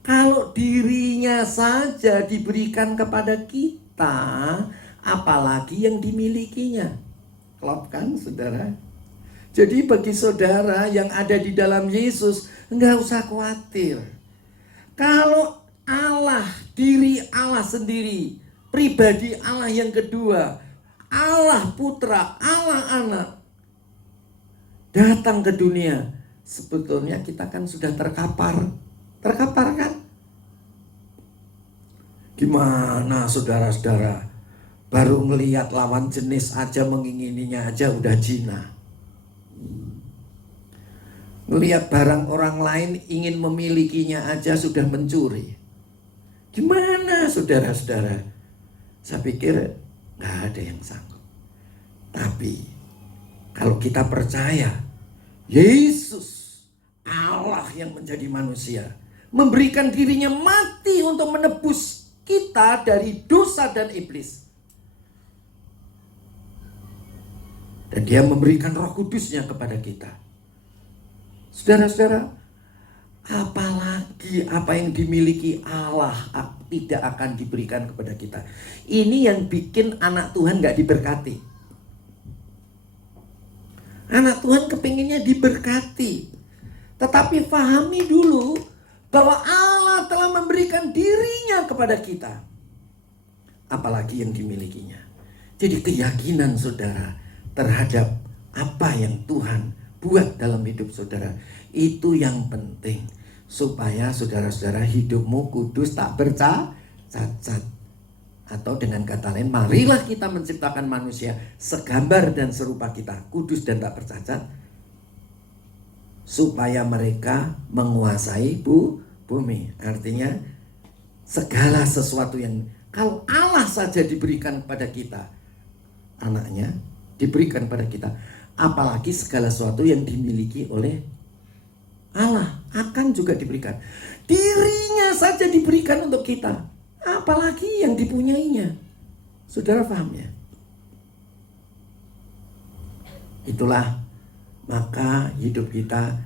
Kalau dirinya saja diberikan kepada kita, apalagi yang dimilikinya. Klop kan, saudara? Jadi bagi saudara yang ada di dalam Yesus, enggak usah khawatir. Kalau Allah, diri Allah sendiri, pribadi Allah yang kedua, Allah Putra, Allah Anak, datang ke dunia, sebetulnya kita kan sudah terkapar kan? Gimana saudara-saudara, baru ngelihat lawan jenis aja, mengingininya aja udah zina. Melihat barang orang lain, ingin memilikinya aja sudah mencuri. Gimana saudara-saudara? Saya pikir nggak ada yang sanggup. Tapi kalau kita percaya Yesus Allah yang menjadi manusia, memberikan dirinya mati untuk menebus kita dari dosa dan iblis. Dan dia memberikan Roh Kudusnya kepada kita. Saudara-saudara, apalagi apa yang dimiliki Allah tidak akan diberikan kepada kita. Ini yang bikin anak Tuhan gak diberkati. Anak Tuhan kepinginnya diberkati. Tetapi pahami dulu bahwa Allah telah memberikan dirinya kepada kita. Apalagi yang dimilikinya. Jadi keyakinan saudara terhadap apa yang Tuhan buat dalam hidup saudara, itu yang penting. Supaya saudara-saudara hidupmu kudus tak bercacat. Atau dengan kata lain, marilah kita menciptakan manusia segambar dan serupa kita, kudus dan tak bercacat, supaya mereka menguasai bumi. Artinya segala sesuatu yang kalau Allah saja diberikan pada kita, anaknya diberikan pada kita, apalagi segala sesuatu yang dimiliki oleh Allah akan juga diberikan. Dirinya saja diberikan untuk kita, apalagi yang dipunyainya. Saudara paham ya? Itulah maka hidup kita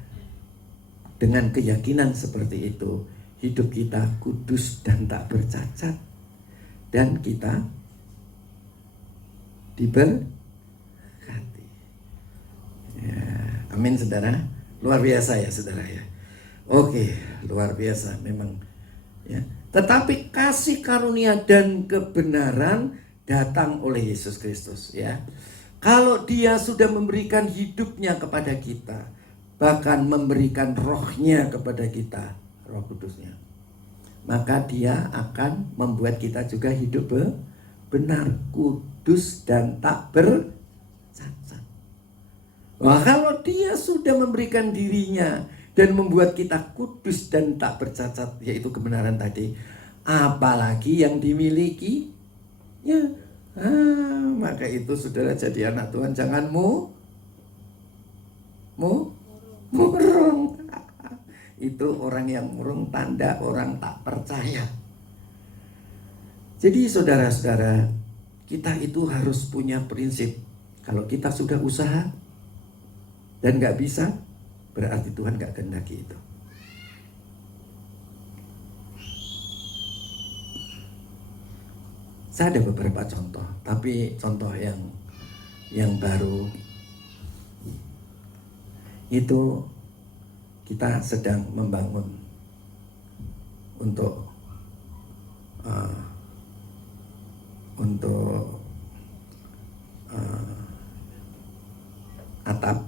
dengan keyakinan seperti itu, hidup kita kudus dan tak bercacat, dan kita diberkati. Ya, amin saudara. Luar biasa ya saudara ya. Oke, luar biasa memang ya. Tetapi kasih karunia dan kebenaran datang oleh Yesus Kristus ya. Kalau dia sudah memberikan hidupnya kepada kita, bahkan memberikan rohnya kepada kita, Roh Kudusnya, maka dia akan membuat kita juga hidup benar, kudus dan tak bercacat. Wah, kalau dia sudah memberikan dirinya dan membuat kita kudus dan tak bercacat, yaitu kebenaran tadi, apalagi yang dimiliki ya. Maka itu saudara jadi anak Tuhan jangan murung. Itu orang yang murung tanda orang tak percaya. Jadi saudara-saudara, kita itu harus punya prinsip. Kalau kita sudah usaha dan gak bisa, berarti Tuhan gak kehendaki itu. Saya ada beberapa contoh, tapi contoh yang baru itu kita sedang membangun untuk atap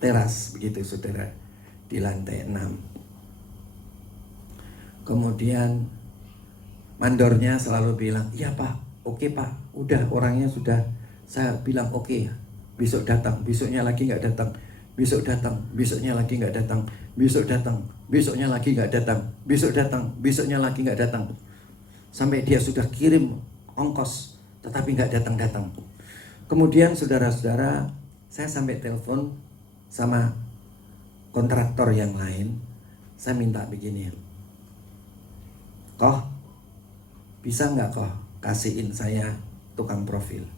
teras begitu saudara, di lantai 6. Kemudian mandornya selalu bilang, iya pak, oke pak, udah orangnya sudah, saya bilang oke, besok datang, besoknya lagi nggak datang, besok datang, besoknya lagi nggak datang, besok datang, besoknya lagi nggak datang, besok datang, besoknya lagi nggak datang, sampai dia sudah kirim ongkos, tetapi nggak datang-datang. Kemudian saudara-saudara, saya sampai telepon sama kontraktor yang lain, saya minta begini, kok bisa nggak kok kasihin saya tukang profil?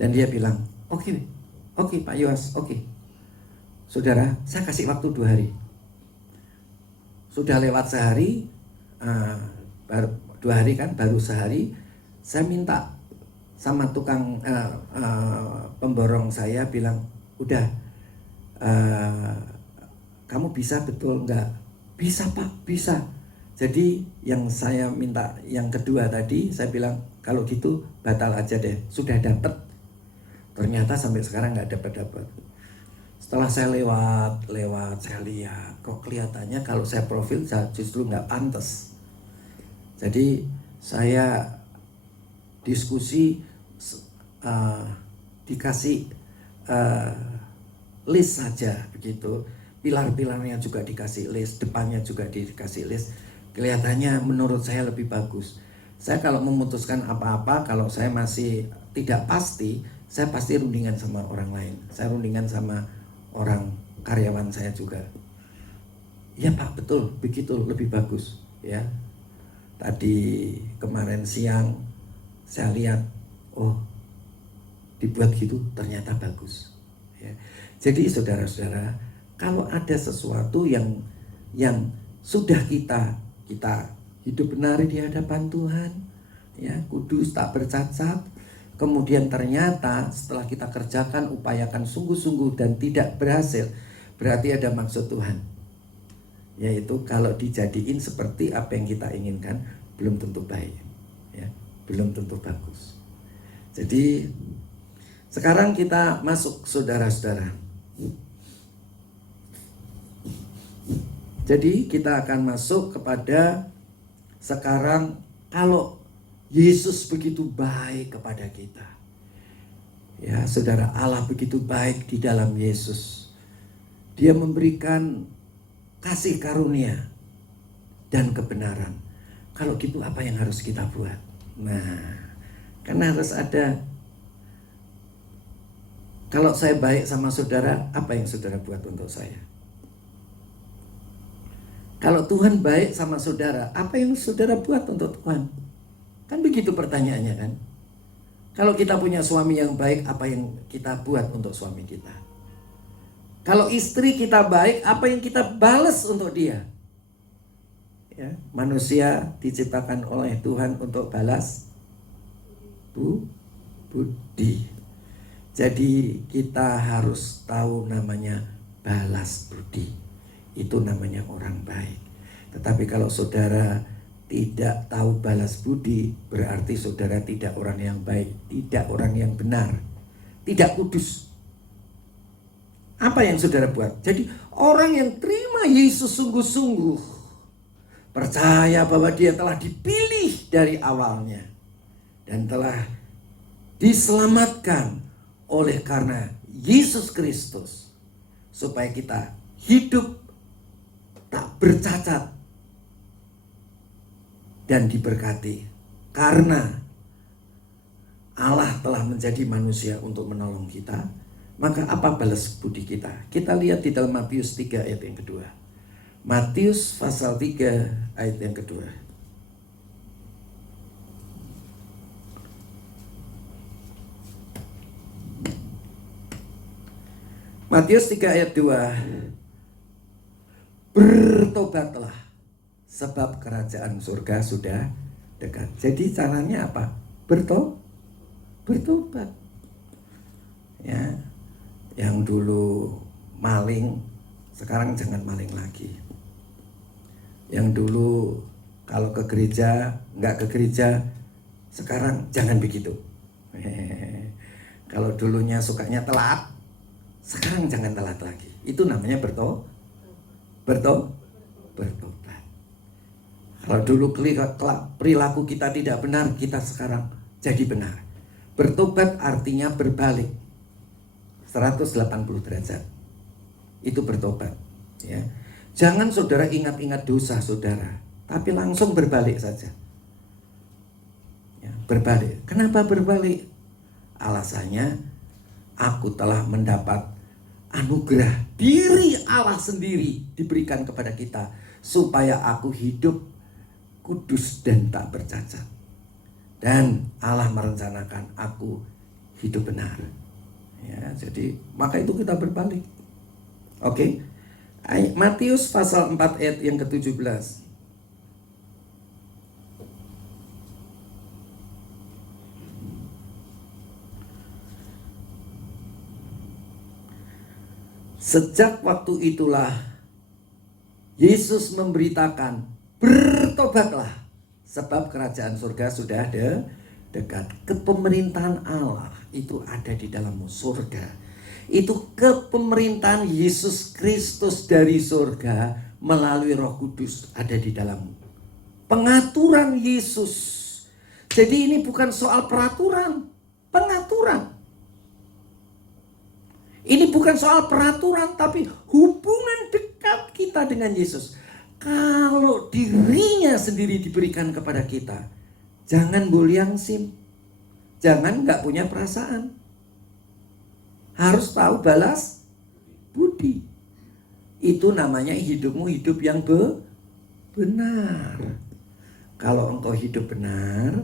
Dan dia bilang, oke Pak Yos, oke. Saudara, saya kasih waktu 2 hari. Sudah lewat sehari, baru 2 hari kan, baru sehari, saya minta sama tukang pemborong saya bilang, udah, kamu bisa betul nggak? Bisa pak, bisa. Jadi yang saya minta yang kedua tadi, saya bilang kalau gitu batal aja deh. Sudah dapat, ternyata sampai sekarang nggak dapat. Setelah saya lewat saya lihat kok kelihatannya kalau saya profil saya justru nggak pantas. Jadi saya diskusi, dikasih list saja begitu. Pilar-pilarnya juga dikasih list, depannya juga dikasih list. Kelihatannya menurut saya lebih bagus. Saya kalau memutuskan apa-apa, kalau saya masih tidak pasti, saya pasti rundingan sama orang lain. Saya rundingan sama orang karyawan saya juga. Ya Pak, betul, begitu lebih bagus ya. Tadi kemarin siang saya lihat, oh dibuat gitu ternyata bagus ya. Jadi saudara-saudara, kalau ada sesuatu yang sudah kita hidup benar di hadapan Tuhan ya, kudus tak bercacat, kemudian ternyata setelah kita kerjakan, upayakan sungguh-sungguh dan tidak berhasil, berarti ada maksud Tuhan, yaitu kalau dijadiin seperti apa yang kita inginkan belum tentu baik ya, belum tentu bagus. Jadi sekarang kita masuk saudara-saudara. Jadi kita akan masuk kepada sekarang, kalau Yesus begitu baik kepada kita. Ya, saudara, Allah begitu baik di dalam Yesus. Dia memberikan kasih karunia dan kebenaran. Kalau gitu apa yang harus kita buat? Nah, kan harus ada. Kalau saya baik sama saudara, apa yang saudara buat untuk saya? Kalau Tuhan baik sama saudara, apa yang saudara buat untuk Tuhan? Kan begitu pertanyaannya kan? Kalau kita punya suami yang baik, apa yang kita buat untuk suami kita? Kalau istri kita baik, apa yang kita balas untuk dia? Ya, manusia diciptakan oleh Tuhan untuk balas budi. Jadi kita harus tahu namanya balas budi. Itu namanya orang baik. Tetapi kalau saudara tidak tahu balas budi, berarti saudara tidak orang yang baik, tidak orang yang benar, tidak kudus. Apa yang saudara buat? Jadi orang yang terima Yesus sungguh-sungguh, percaya bahwa dia telah dipilih dari awalnya dan telah diselamatkan oleh karena Yesus Kristus, supaya kita hidup tak bercacat dan diberkati, karena Allah telah menjadi manusia untuk menolong kita. Maka apa balas budi kita? Kita lihat di dalam Matius 3 ayat yang kedua. Matius pasal 3 ayat yang kedua. Matius 3 ayat 2. Bertobatlah, sebab kerajaan surga sudah dekat. Jadi caranya apa? Bertobat. Ya, yang dulu maling, sekarang jangan maling lagi. Yang dulu kalau ke gereja, nggak ke gereja, sekarang jangan begitu. Kalau dulunya sukanya telat, sekarang jangan telat lagi. Itu namanya bertobat. Kalau dulu perilaku kita tidak benar, kita sekarang jadi benar. Bertobat artinya berbalik 180 derajat. Itu bertobat ya. Jangan saudara ingat-ingat dosa saudara, tapi langsung berbalik saja ya, berbalik. Kenapa berbalik? Alasannya, aku telah mendapat anugerah, diri Allah sendiri diberikan kepada kita supaya aku hidup kudus dan tak bercacat. Dan Allah merencanakan aku hidup benar. Ya, jadi maka itu kita berbalik. Oke. Matius pasal 4 ayat yang ke-17. Sejak waktu itulah Yesus memberitakan, bertobatlah, sebab kerajaan surga sudah dekat. Kepemerintahan Allah itu ada di dalam surga. Itu kepemerintahan Yesus Kristus dari surga melalui Roh Kudus ada di dalam pengaturan Yesus. Jadi ini bukan soal peraturan, pengaturan. Ini bukan soal peraturan, tapi hubungan dekat kita dengan Yesus. Kalau dirinya sendiri diberikan kepada kita, jangan buliangsim, jangan nggak punya perasaan. Harus tahu balas budi. Itu namanya hidupmu hidup yang benar. Kalau engkau hidup benar,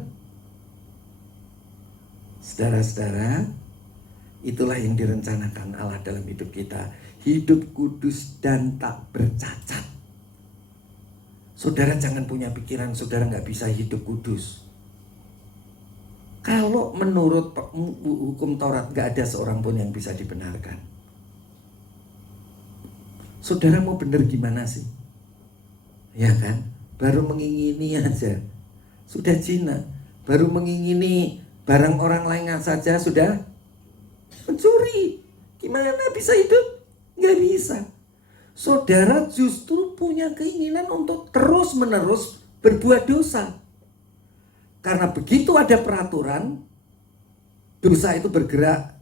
saudara-saudara, itulah yang direncanakan Allah dalam hidup kita. Hidup kudus dan tak bercacat. Saudara jangan punya pikiran saudara nggak bisa hidup kudus. Kalau menurut hukum Taurat nggak ada seorang pun yang bisa dibenarkan. Saudara mau benar gimana sih? Ya kan? Baru mengingini aja sudah zina. Baru mengingini barang orang lain saja sudah mencuri. Gimana bisa hidup? Nggak bisa. Saudara justru punya keinginan untuk terus-menerus berbuat dosa. Karena begitu ada peraturan, dosa itu bergerak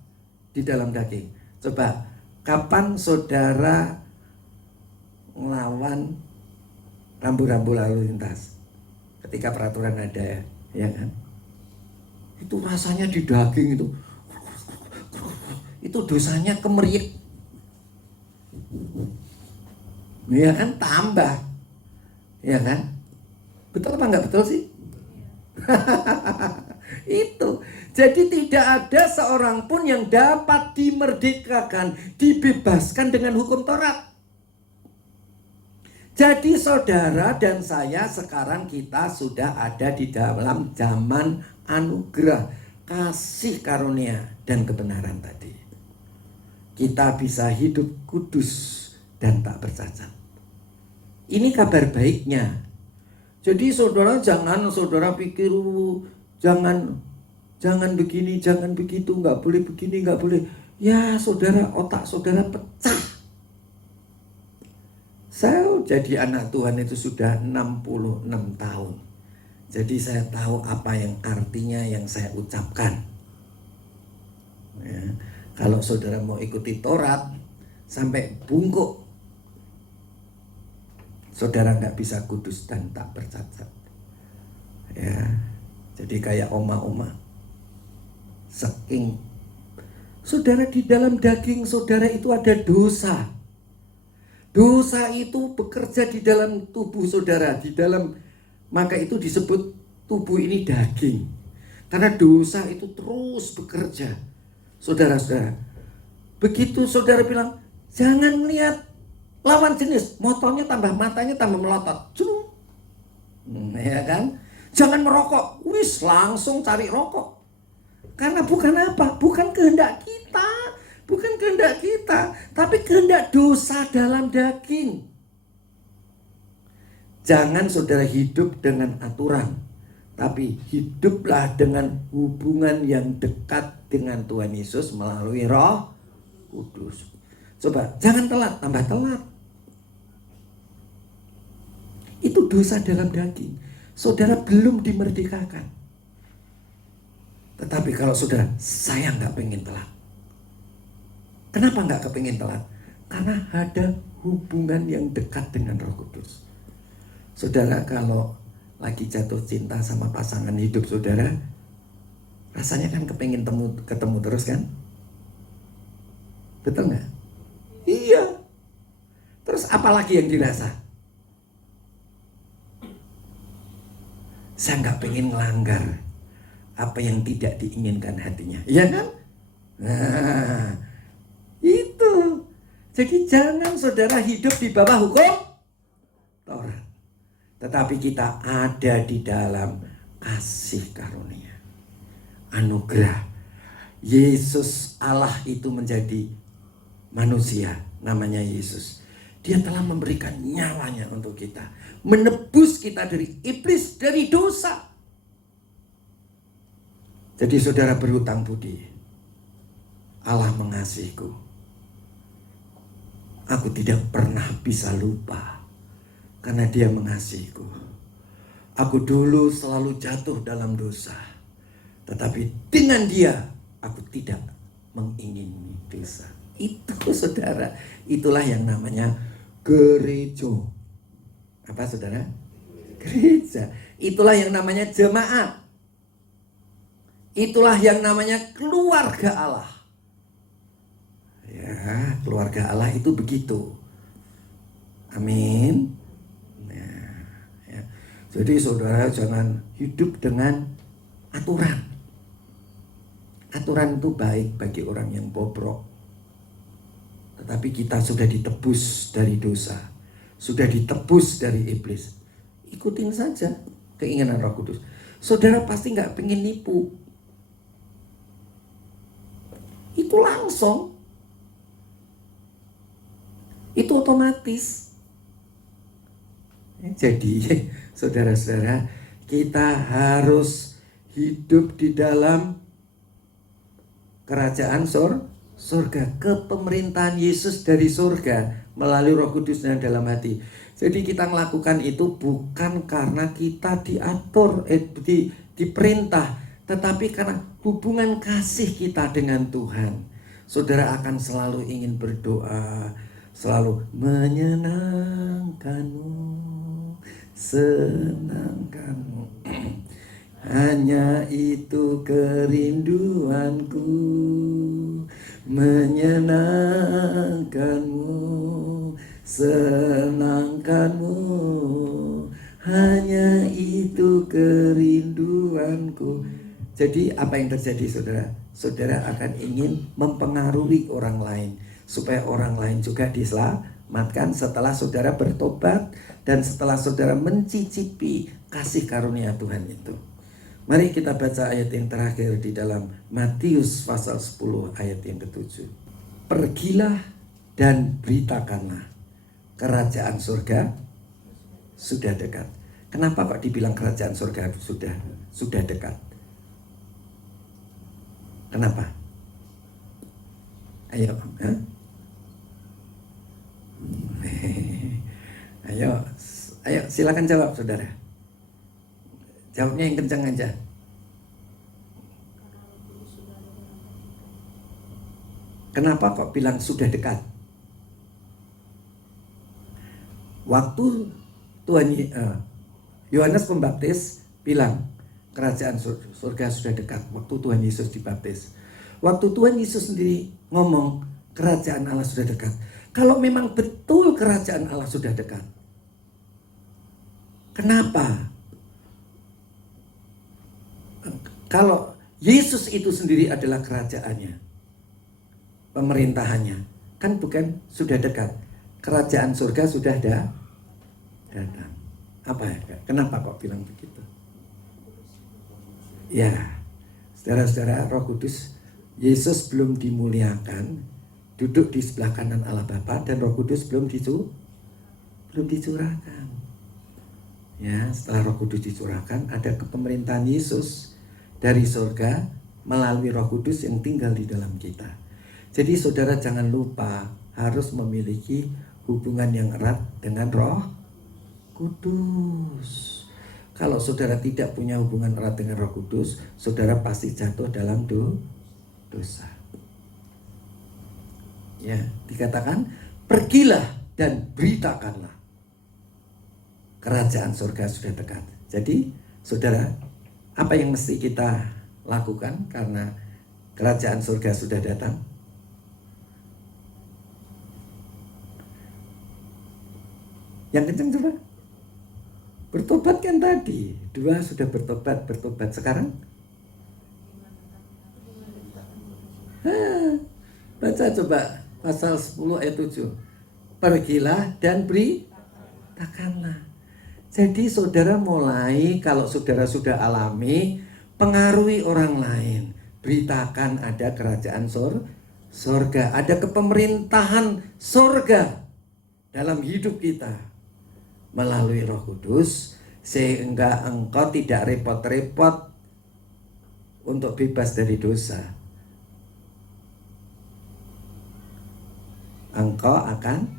di dalam daging. Coba, kapan saudara melawan rambu-rambu lalu lintas? Ketika peraturan ada, ya kan? Itu rasanya di daging itu dosanya kemeriak. Ya kan, tambah. Ya kan? Betul apa enggak betul sih? Itu. Jadi tidak ada seorang pun yang dapat dimerdekakan, dibebaskan dengan hukum Taurat. Jadi saudara dan saya sekarang kita sudah ada di dalam zaman anugerah, kasih karunia dan kebenaran tadi. Kita bisa hidup kudus dan tak bercacat. Ini kabar baiknya. Jadi saudara jangan saudara pikir jangan begini, jangan begitu, nggak boleh begini, nggak boleh. Ya saudara, otak saudara pecah. Saya jadi anak Tuhan itu sudah 66 tahun. Jadi saya tahu apa yang artinya yang saya ucapkan. Ya, kalau saudara mau ikuti Taurat sampai bungkuk, saudara nggak bisa kudus dan tak bercacat. Ya, jadi kayak oma-oma. Saking saudara di dalam daging saudara itu ada dosa. Dosa itu bekerja di dalam tubuh saudara, di dalam, maka itu disebut tubuh ini daging. Karena dosa itu terus bekerja. Saudara-saudara, begitu saudara bilang, jangan lihat lawan jenis, motornya tambah, matanya tambah melotot. Ya kan? Jangan merokok, wis langsung cari rokok. Karena bukan apa? Bukan kehendak kita. Bukan kehendak kita, tapi kehendak dosa dalam daging. Jangan saudara hidup dengan aturan, tapi hiduplah dengan hubungan yang dekat dengan Tuhan Yesus melalui Roh Kudus. Coba, jangan telat, tambah telat. Itu dosa dalam daging. Saudara belum dimerdekakan. Tetapi kalau saudara, saya nggak pengen telat. Kenapa nggak kepingin telat? Karena ada hubungan yang dekat dengan Roh Kudus. Saudara kalau lagi jatuh cinta sama pasangan hidup saudara, rasanya kan kepingin ketemu terus kan? Betul nggak? Iya. Terus apa lagi yang dirasa? Saya nggak pengen ngelanggar apa yang tidak diinginkan hatinya, iya kan? Nah, itu. Jadi jangan saudara hidup di bawah hukum Taurat. Tetapi kita ada di dalam kasih karunia, anugerah. Yesus Allah itu menjadi manusia, namanya Yesus. Dia telah memberikan nyawanya untuk kita, menebus kita dari iblis, dari dosa. Jadi saudara berhutang budi. Allah mengasihiku. Aku tidak pernah bisa lupa karena Dia mengasihiku. Aku dulu selalu jatuh dalam dosa, tetapi dengan Dia aku tidak mengingini dosa. Itu saudara, itulah yang namanya gereja. Apa saudara? Gereja. Itulah yang namanya jemaat. Itulah yang namanya keluarga Allah. Ya, keluarga Allah itu begitu. Amin. Nah, ya. Jadi saudara jangan hidup dengan aturan. Aturan itu baik bagi orang yang bobrok. Tetapi kita sudah ditebus dari dosa. Sudah ditebus dari iblis. Ikutin saja keinginan Roh Kudus. Saudara pasti gak pengen nipu. Itu langsung. Itu otomatis. Jadi saudara-saudara, kita harus hidup di dalam kerajaan surga, kepemerintahan Yesus dari surga melalui Roh Kudus dan dalam hati. Jadi kita melakukan itu bukan karena kita diatur, diperintah, tetapi karena hubungan kasih kita dengan Tuhan. Saudara akan selalu ingin berdoa, selalu menyenangkanmu, senangkanmu. Hanya itu kerinduanku, menyenangkanmu, senangkanmu. Hanya itu kerinduanku. Jadi apa yang terjadi saudara? Saudara akan ingin mempengaruhi orang lain supaya orang lain juga diselamatkan setelah saudara bertobat dan setelah saudara mencicipi kasih karunia Tuhan itu. Mari kita baca ayat yang terakhir di dalam Matius pasal 10 ayat yang ke-7. Pergilah dan beritakanlah kerajaan surga sudah dekat. Kenapa kok dibilang kerajaan surga sudah dekat? Kenapa? Ayo, ayo silakan jawab saudara. Jawabnya yang kencang aja. Kenapa kok bilang sudah dekat? Waktu Tuhan Yohanes Pembaptis bilang kerajaan surga sudah dekat. Waktu Tuhan Yesus dibaptis. Waktu Tuhan Yesus sendiri ngomong kerajaan Allah sudah dekat. Kalau memang betul kerajaan Allah sudah dekat, kenapa? Kalau Yesus itu sendiri adalah kerajaannya, pemerintahannya, kan bukan sudah dekat. Kerajaan surga sudah datang. Apa ya? Kenapa kok bilang begitu? Ya, saudara-saudara, Roh Kudus, Yesus belum dimuliakan, duduk di sebelah kanan Allah Bapa, dan Roh Kudus belum dicurahkan. Ya, setelah Roh Kudus dicurahkan, ada kepemerintahan Yesus dari surga melalui Roh Kudus yang tinggal di dalam kita. Jadi saudara jangan lupa harus memiliki hubungan yang erat dengan Roh Kudus. Kalau saudara tidak punya hubungan erat dengan Roh Kudus, saudara pasti jatuh dalam dosa. Ya, dikatakan pergilah dan beritakanlah kerajaan surga sudah dekat. Jadi saudara, apa yang mesti kita lakukan karena kerajaan surga sudah datang? Yang kencang coba. Bertobat kan tadi. 2 sudah bertobat sekarang. Baca coba pasal 10 ayat 7. Pergilah dan beritakanlah. Jadi saudara mulai, kalau saudara sudah alami, pengaruhi orang lain. Beritakan ada kerajaan surga, ada kepemerintahan surga dalam hidup kita melalui Roh Kudus, sehingga engkau tidak repot-repot untuk bebas dari dosa. Engkau akan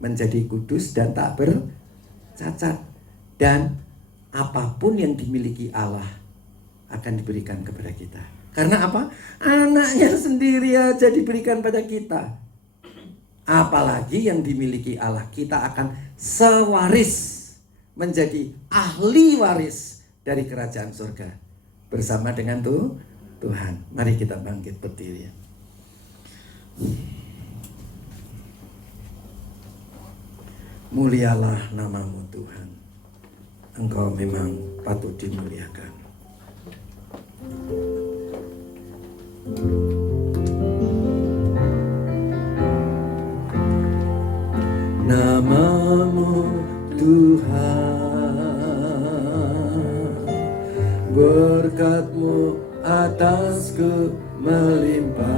menjadi kudus dan tak bercacat. Dan apapun yang dimiliki Allah akan diberikan kepada kita. Karena apa? Anaknya sendiri aja diberikan pada kita. Apalagi yang dimiliki Allah, kita akan sewaris, menjadi ahli waris dari kerajaan surga bersama dengan Tuhan. Mari kita bangkit berdiri. Mulialah namamu Tuhan. Engkau memang patut dimuliakan. Namamu Tuhan, berkat-Mu atasku melimpah.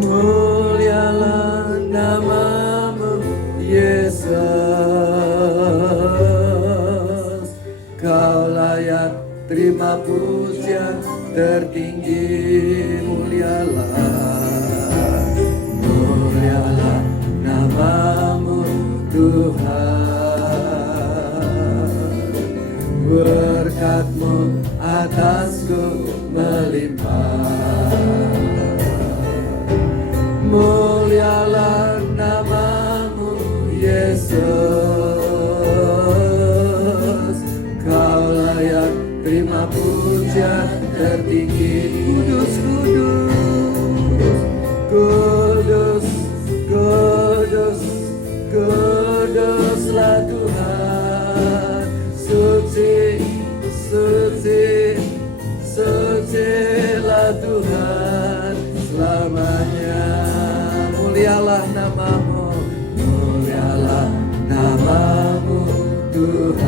Mulialah namamu Yesus, Kau layak terima pujian tertinggi. Mulialah namamu Tuhan, berkat-Mu atasku melimpah. Mulialah namamu Yesus, Kau layak terima pujian tertinggi. Kudus, kudus, kudus, kuduslah Tuhan. Suci, suci, sucilah Tuhan selamanya. Mulialah namamu, mulialah namamu Tuhan,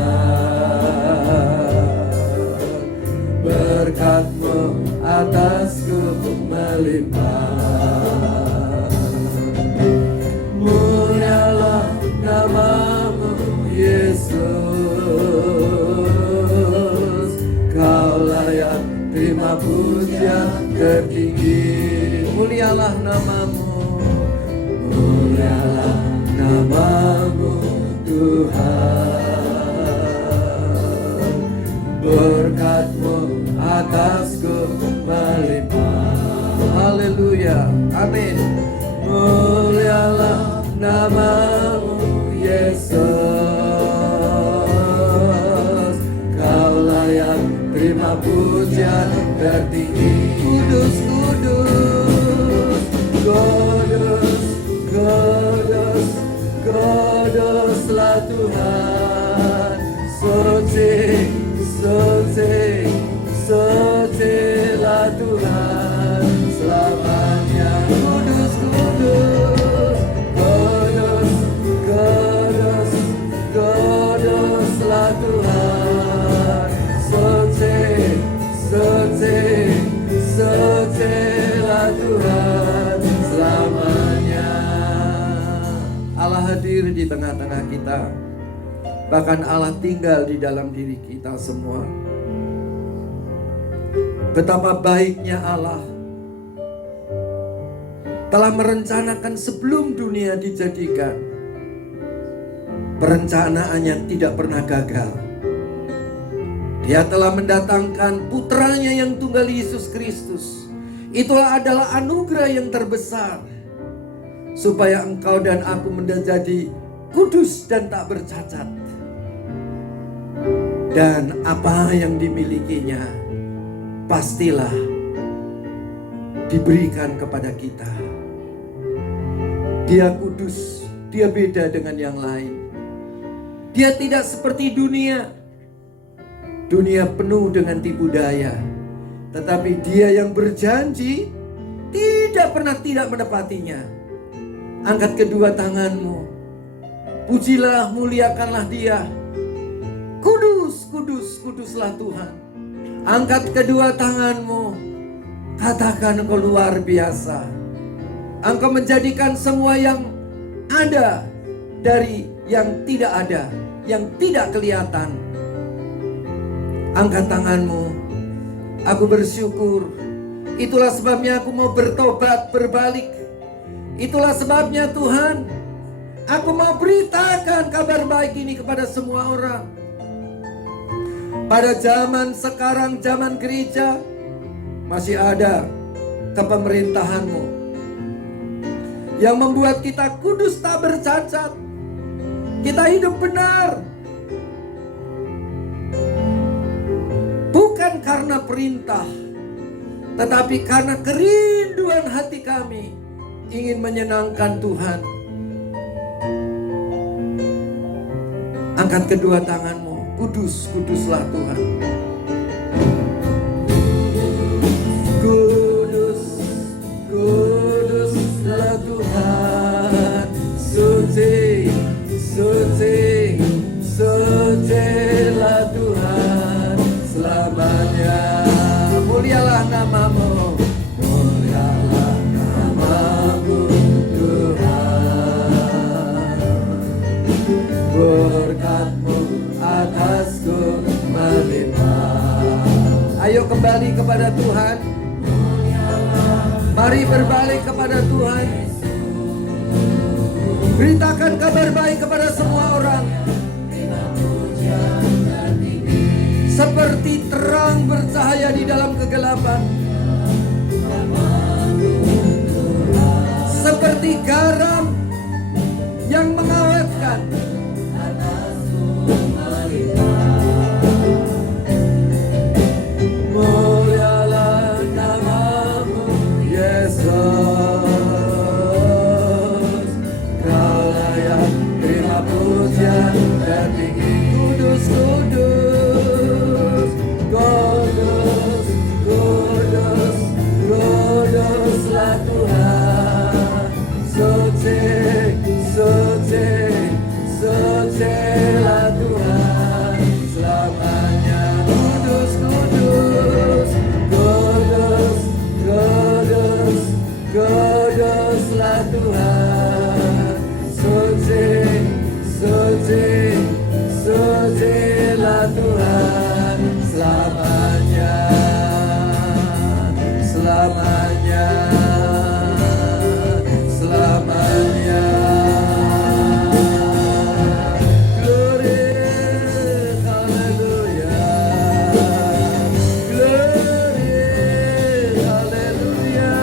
berkat-Mu atasku melimpah. Mulialah namamu Yesus, Kau layak terima pujian tertinggi. Mulialah namamu, mulialah namamu Tuhan, berkat-Mu atasku melimpah. Haleluya, amin. Mulialah namamu Yesus, Kau layak terima pujian tertinggi. Kudus, kudus, kudus, kudus, kuduslah Tuhan. Suci, suci, sucilah Tuhan selamanya. Kudus, kudus, kudus, kudus, kuduslah Tuhan. Suci, suci, sucilah Tuhan selamanya. Allah hadir di tengah-tengah kita. Bahkan Allah tinggal di dalam diri kita semua. Betapa baiknya Allah telah merencanakan sebelum dunia dijadikan. Perencanaannya tidak pernah gagal. Dia telah mendatangkan putranya yang tunggal Yesus Kristus. Itulah adalah anugerah yang terbesar, supaya engkau dan aku menjadi kudus dan tak bercacat. Dan apa yang dimilikinya pastilah diberikan kepada kita. Dia kudus, dia beda dengan yang lain. Dia tidak seperti dunia. Dunia penuh dengan tipu daya. Tetapi dia yang berjanji tidak pernah tidak menepatinya. Angkat kedua tanganmu. Pujilah, muliakanlah dia. Kudus, kudus, kuduslah Tuhan. Angkat kedua tanganmu. Katakan engkau luar biasa. Engkau menjadikan semua yang ada dari yang tidak ada, yang tidak kelihatan. Angkat tanganmu. Aku bersyukur. Itulah sebabnya aku mau bertobat, berbalik. Itulah sebabnya Tuhan, aku mau beritakan kabar baik ini kepada semua orang. Pada zaman sekarang, zaman gereja, masih ada kepemerintahan-Mu yang membuat kita kudus tak bercacat. Kita hidup benar, bukan karena perintah, tetapi karena kerinduan hati kami ingin menyenangkan Tuhan. Angkat kedua tanganmu, kudus, kuduslah Tuhan. Kudus, kuduslah Tuhan. Suci, suci, sucilah Tuhan selamanya. Mulialah nama-Mu, mulialah nama-Mu Tuhan. Berkat-Mu atasku melimpah. Ayo kembali kepada Tuhan. Mari berbalik kepada Tuhan. Beritakan kabar baik kepada semua orang. Seperti terang bercahaya di dalam kegelapan, seperti garam yang mengawetkan. Mulialah nama-Mu Yesus, Kau layak terima pujian tertinggi. Kudus, kudus, kudus, kudus, kuduslah Tuhan. Suci, suci, sucilah Tuhan selamanya. Kudus, kudus, kudus, kudus, kuduslah Tuhan. Suci, suci, sucilah Tuhan selamanya, selamanya, selamanya. Glory, hallelujah. Glory, hallelujah.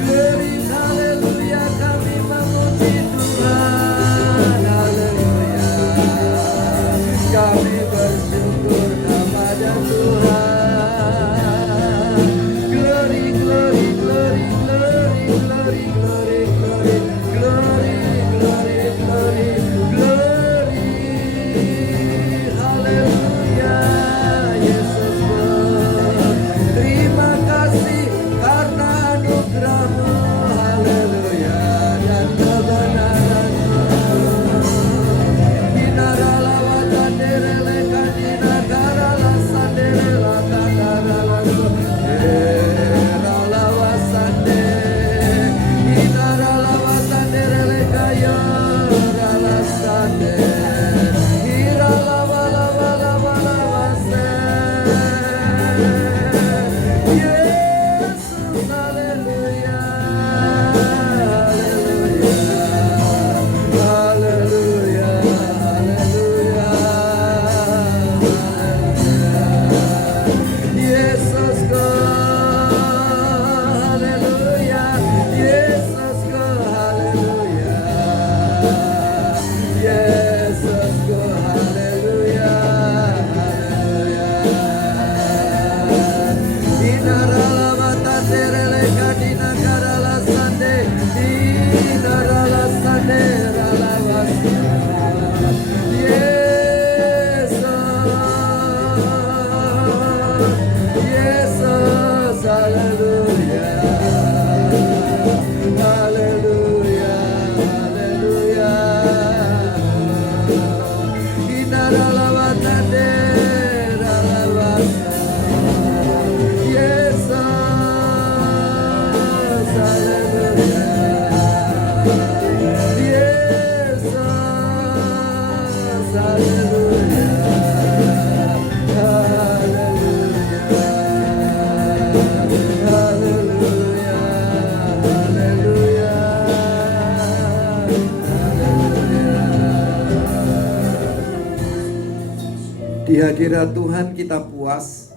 Glory, hallelujah. Kami memuji Tuhan. Hallelujah. Kami bersyukur kepada Tuhan. Glory, glory, glory, glory, glory, glory, glory, glory, glory, glory, glory. Haleluya, Yesus. Terima kasih karena anugerah-Mu. Haleluya, dan kebenaran-Mu. Yesus, haleluya, haleluya, haleluya, haleluya. Yesus go, haleluya, Yesus go, haleluya, Yesus go, haleluya, haleluya. Inarala terele kadina karala sande, inarala sande rala wasa. Yesus, Yesus, haleluya, haleluya, haleluya. Inarala watande rala wasa. Yesus, haleluya, Yesus, haleluya, haleluya, haleluya, haleluya, haleluya. Di hadirat Tuhan kita puas.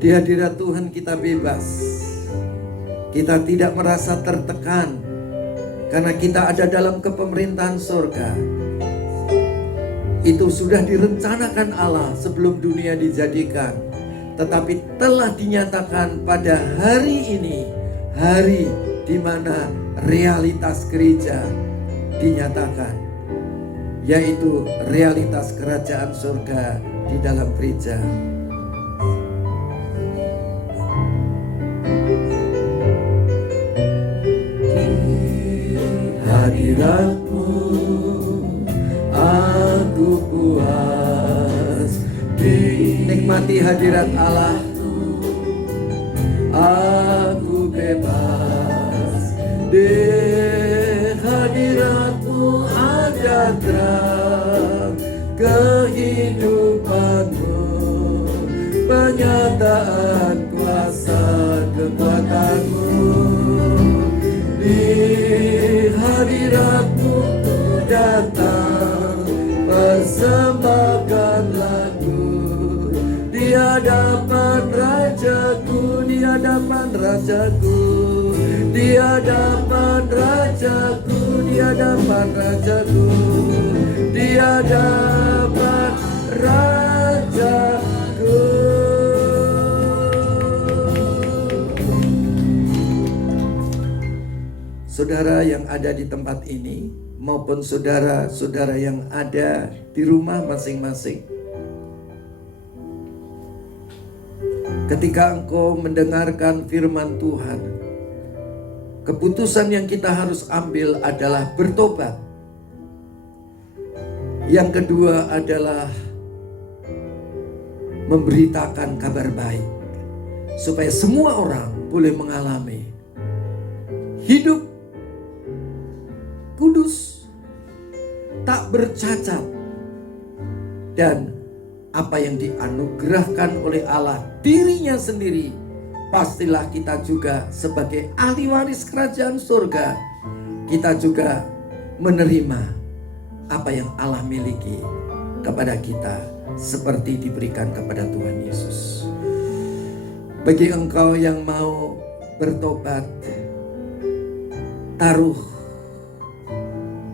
Di hadirat Tuhan kita bebas. Kita tidak merasa tertekan karena kita ada dalam kepemerintahan surga. Itu sudah direncanakan Allah sebelum dunia dijadikan, tetapi telah dinyatakan pada hari ini, hari di mana realitas gereja dinyatakan, yaitu realitas kerajaan surga di dalam gereja. Hadiratmu aku puas, nikmati hadirat Allah. Aku bebas di hadiratmu, ada terang kehidupanmu, penyataan kuasa kekuatanmu. Di hadiratmu datang, persembahkan lagu di hadapan Rajaku, di hadapan Rajaku, di hadapan Rajaku, di hadapan Rajaku, di hadapan Rajaku. Saudara yang ada di tempat ini maupun saudara-saudara yang ada di rumah masing-masing, ketika engkau mendengarkan firman Tuhan, keputusan yang kita harus ambil adalah bertobat. Yang kedua adalah memberitakan kabar baik, supaya semua orang boleh mengalami hidup kudus, tak bercacat, dan apa yang dianugerahkan oleh Allah dirinya sendiri, pastilah kita juga sebagai ahli waris kerajaan surga, kita juga menerima apa yang Allah miliki kepada kita seperti diberikan kepada Tuhan Yesus. Bagi engkau yang mau bertobat, taruh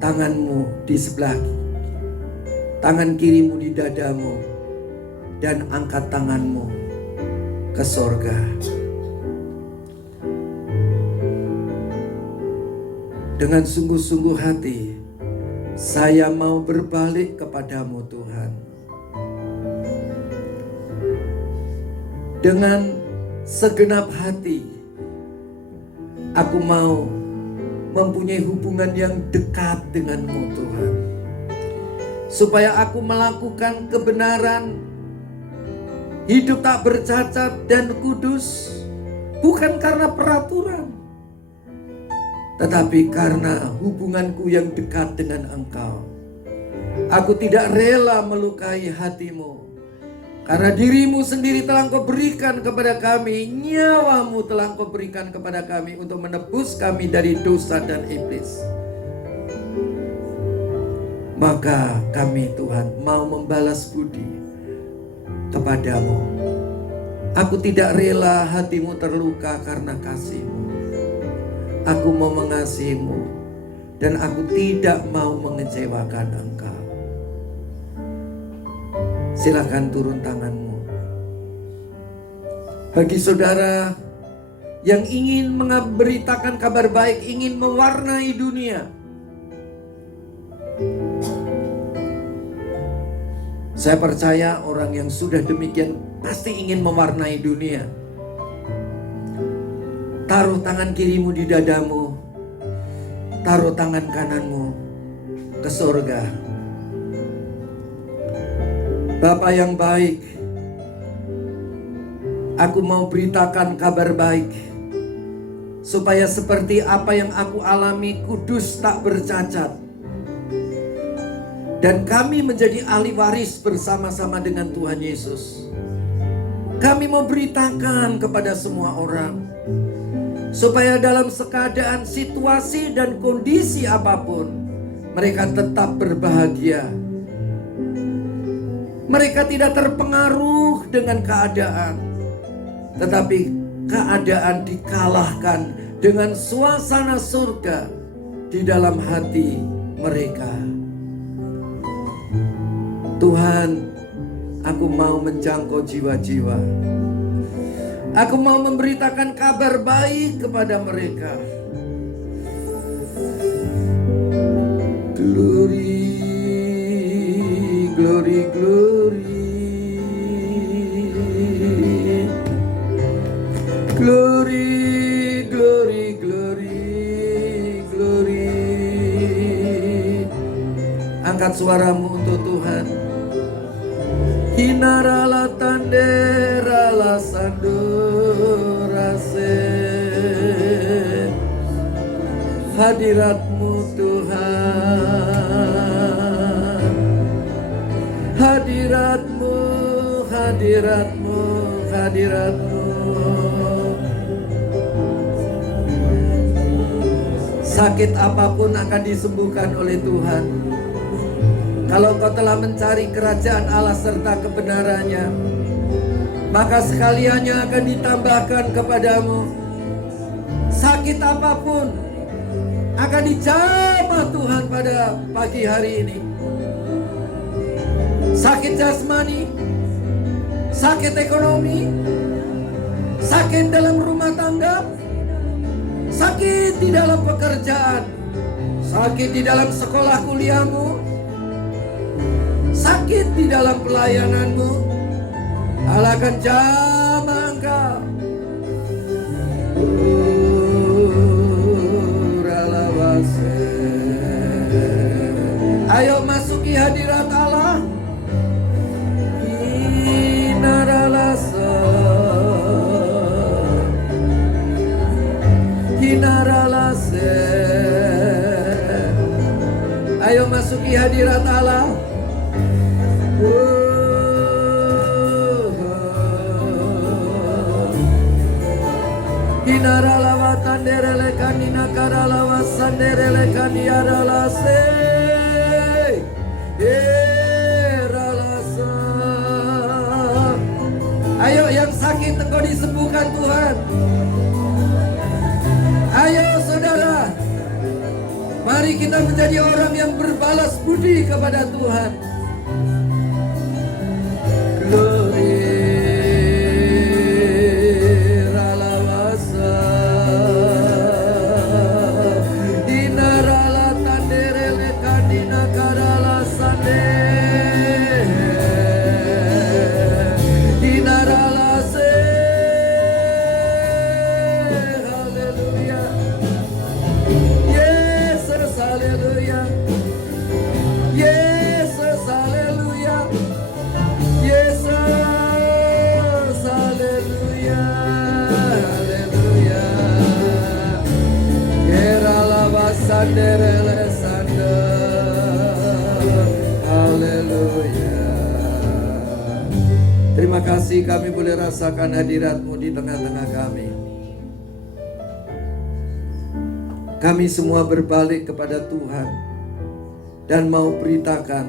tanganmu di sebelah tangan kirimu di dadamu dan angkat tanganmu ke sorga. Dengan sungguh-sungguh hati, saya mau berbalik kepadamu Tuhan. Dengan segenap hati, aku mau mempunyai hubungan yang dekat denganmu Tuhan, supaya aku melakukan kebenaran, hidup tak bercacat dan kudus, bukan karena peraturan, tetapi karena hubunganku yang dekat dengan Engkau. Aku tidak rela melukai hatimu, karena dirimu sendiri telah Engkau berikan kepada kami, nyawamu telah Engkau berikan kepada kami untuk menebus kami dari dosa dan iblis. Maka kami Tuhan mau membalas budi kepadamu. Aku tidak rela hatimu terluka karena kasih-Mu. Aku mau mengasihi-Mu dan aku tidak mau mengecewakan Engkau. Silakan turun tanganmu. Bagi saudara yang ingin memberitakan kabar baik, ingin mewarnai dunia, saya percaya orang yang sudah demikian pasti ingin mewarnai dunia. Taruh tangan kirimu di dadamu, taruh tangan kananmu ke surga. Bapa yang baik, aku mau beritakan kabar baik, supaya seperti apa yang aku alami, kudus tak bercacat, dan kami menjadi ahli waris bersama-sama dengan Tuhan Yesus. Kami mau beritakan kepada semua orang, supaya dalam keadaan situasi dan kondisi apapun, mereka tetap berbahagia. Mereka tidak terpengaruh dengan keadaan, tetapi keadaan dikalahkan dengan suasana surga di dalam hati mereka. Tuhan, aku mau menjangkau jiwa-jiwa. Aku mau memberitakan kabar baik kepada mereka. Glory, glory, glory. Glory, glory, glory, glory. Angkat suaramu untuk Tuhan. Hinarala tanderala sandurase. Hadirat-Mu Tuhan. Hadirat-Mu, hadirat-Mu, hadirat-Mu. Sakit apapun akan disembuhkan oleh Tuhan. Kalau kau telah mencari kerajaan Allah serta kebenarannya, maka sekaliannya akan ditambahkan kepadamu. Sakit apapun akan dijamah Tuhan pada pagi hari ini. Sakit jasmani, sakit ekonomi, sakit dalam rumah tangga, sakit di dalam pekerjaan, sakit di dalam sekolah kuliahmu, sakit di dalam pelayananmu, Allah akan jamah engkau. Ayo masuki hadirat Allah. Hinaralasa, hinaralase. Ayo masuki hadirat Allah. Hinaralawa tanderele kanina karalawa sanderele kaniaralase. Ayo yang sakit engkau disembuhkan Tuhan. Ayo saudara, mari kita menjadi orang yang berbalas budi kepada Tuhan. Glory, ralawasa, dinarala tanderele kandina karala sande. Terima kasih kami boleh rasakan hadirat-Mu di tengah-tengah kami. Kami semua berbalik kepada Tuhan dan mau beritakan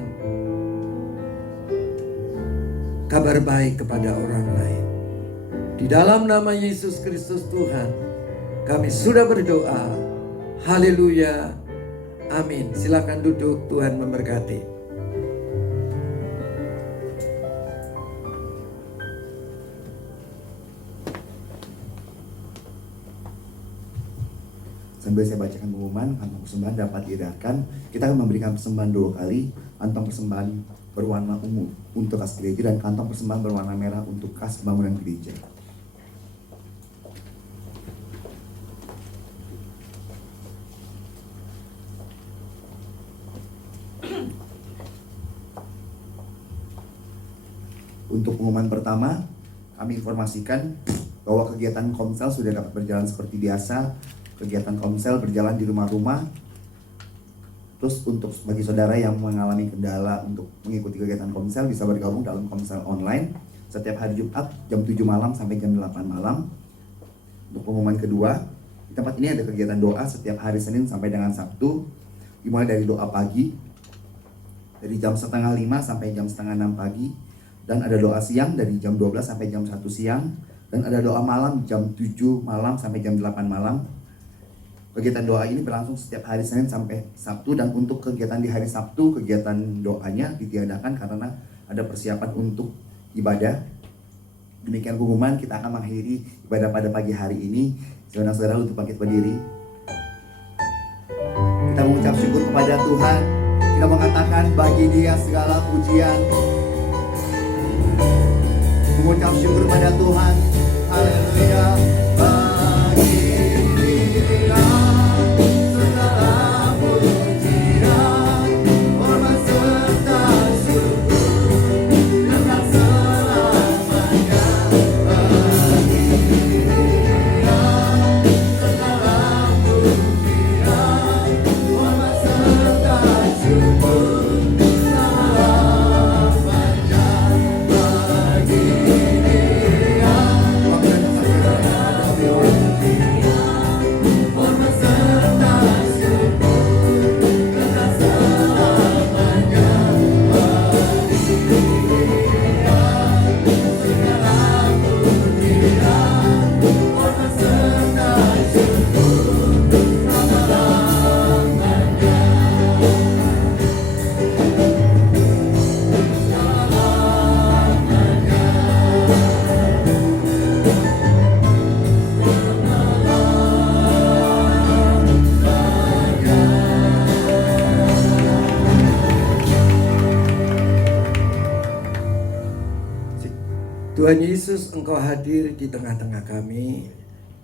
kabar baik kepada orang lain. Di dalam nama Yesus Kristus Tuhan, kami sudah berdoa. Haleluya. Amin. Silakan duduk, Tuhan memberkati. Sambil saya bacakan pengumuman, kantong persembahan dapat diedarkan. Kita akan memberikan persembahan 2 kali. Kantong persembahan berwarna ungu untuk kas gereja dan kantong persembahan berwarna merah untuk kas bangunan gereja. Untuk pengumuman pertama, kami informasikan bahwa kegiatan komsel sudah dapat berjalan seperti biasa. Kegiatan komsel berjalan di rumah-rumah. Terus untuk bagi saudara yang mengalami kendala untuk mengikuti kegiatan komsel, bisa bergabung dalam komsel online setiap hari Jumat jam 7 malam sampai jam 8 malam. Untuk pengumuman kedua, di tempat ini ada kegiatan doa setiap hari Senin sampai dengan Sabtu, dimulai dari doa pagi dari jam 4:30 sampai jam 5:30 pagi. Dan ada doa siang dari jam 12 sampai jam 1 siang. Dan ada doa malam jam 7 malam sampai jam 8 malam. Kegiatan doa ini berlangsung setiap hari Senin sampai Sabtu. Dan untuk kegiatan di hari Sabtu, kegiatan doanya ditiadakan karena ada persiapan untuk ibadah. Demikian pengumuman, kita akan mengakhiri ibadah pada pagi hari ini. Saudara-saudara untuk bangkit berdiri. Kita mengucap syukur kepada Tuhan. Kita mengatakan bagi Dia segala pujian. Mengucap syukur pada Tuhan. Haleluya. Bagi Dia segala pujian, hormat serta syukur dengan selamanya. Bagi Dia segala pujian, hormat serta syukur selamanya. Bagi Dia hormat serta syukur dengan selamanya. Bagi Dia segala pujian, hormat serta syukur selama-lamanya. Tuhan Yesus, Engkau hadir di tengah-tengah kami,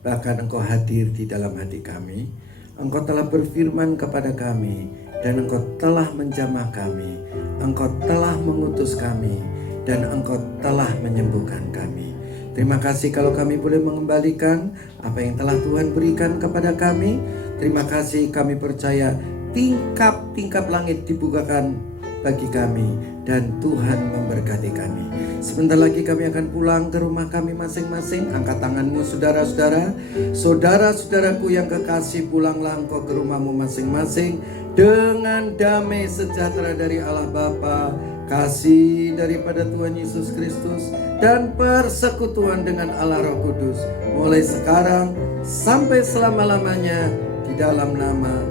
bahkan Engkau hadir di dalam hati kami. Engkau telah berfirman kepada kami, dan Engkau telah menjamah kami. Engkau telah mengutus kami, dan Engkau telah menyembuhkan kami. Terima kasih kalau kami boleh mengembalikan apa yang telah Tuhan berikan kepada kami. Terima kasih, kami percaya tingkap-tingkap langit dibukakan bagi kami, dan Tuhan memberkati kami. Sebentar lagi kami akan pulang ke rumah kami masing-masing. Angkat tanganmu saudara-saudara. Saudara-saudaraku yang kekasih, pulanglah engkau ke rumahmu masing-masing dengan damai sejahtera dari Allah Bapa, kasih daripada Tuhan Yesus Kristus, dan persekutuan dengan Allah Roh Kudus, mulai sekarang sampai selama-lamanya, di dalam nama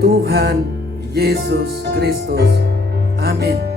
Tuhan Yesus Kristus. Amin.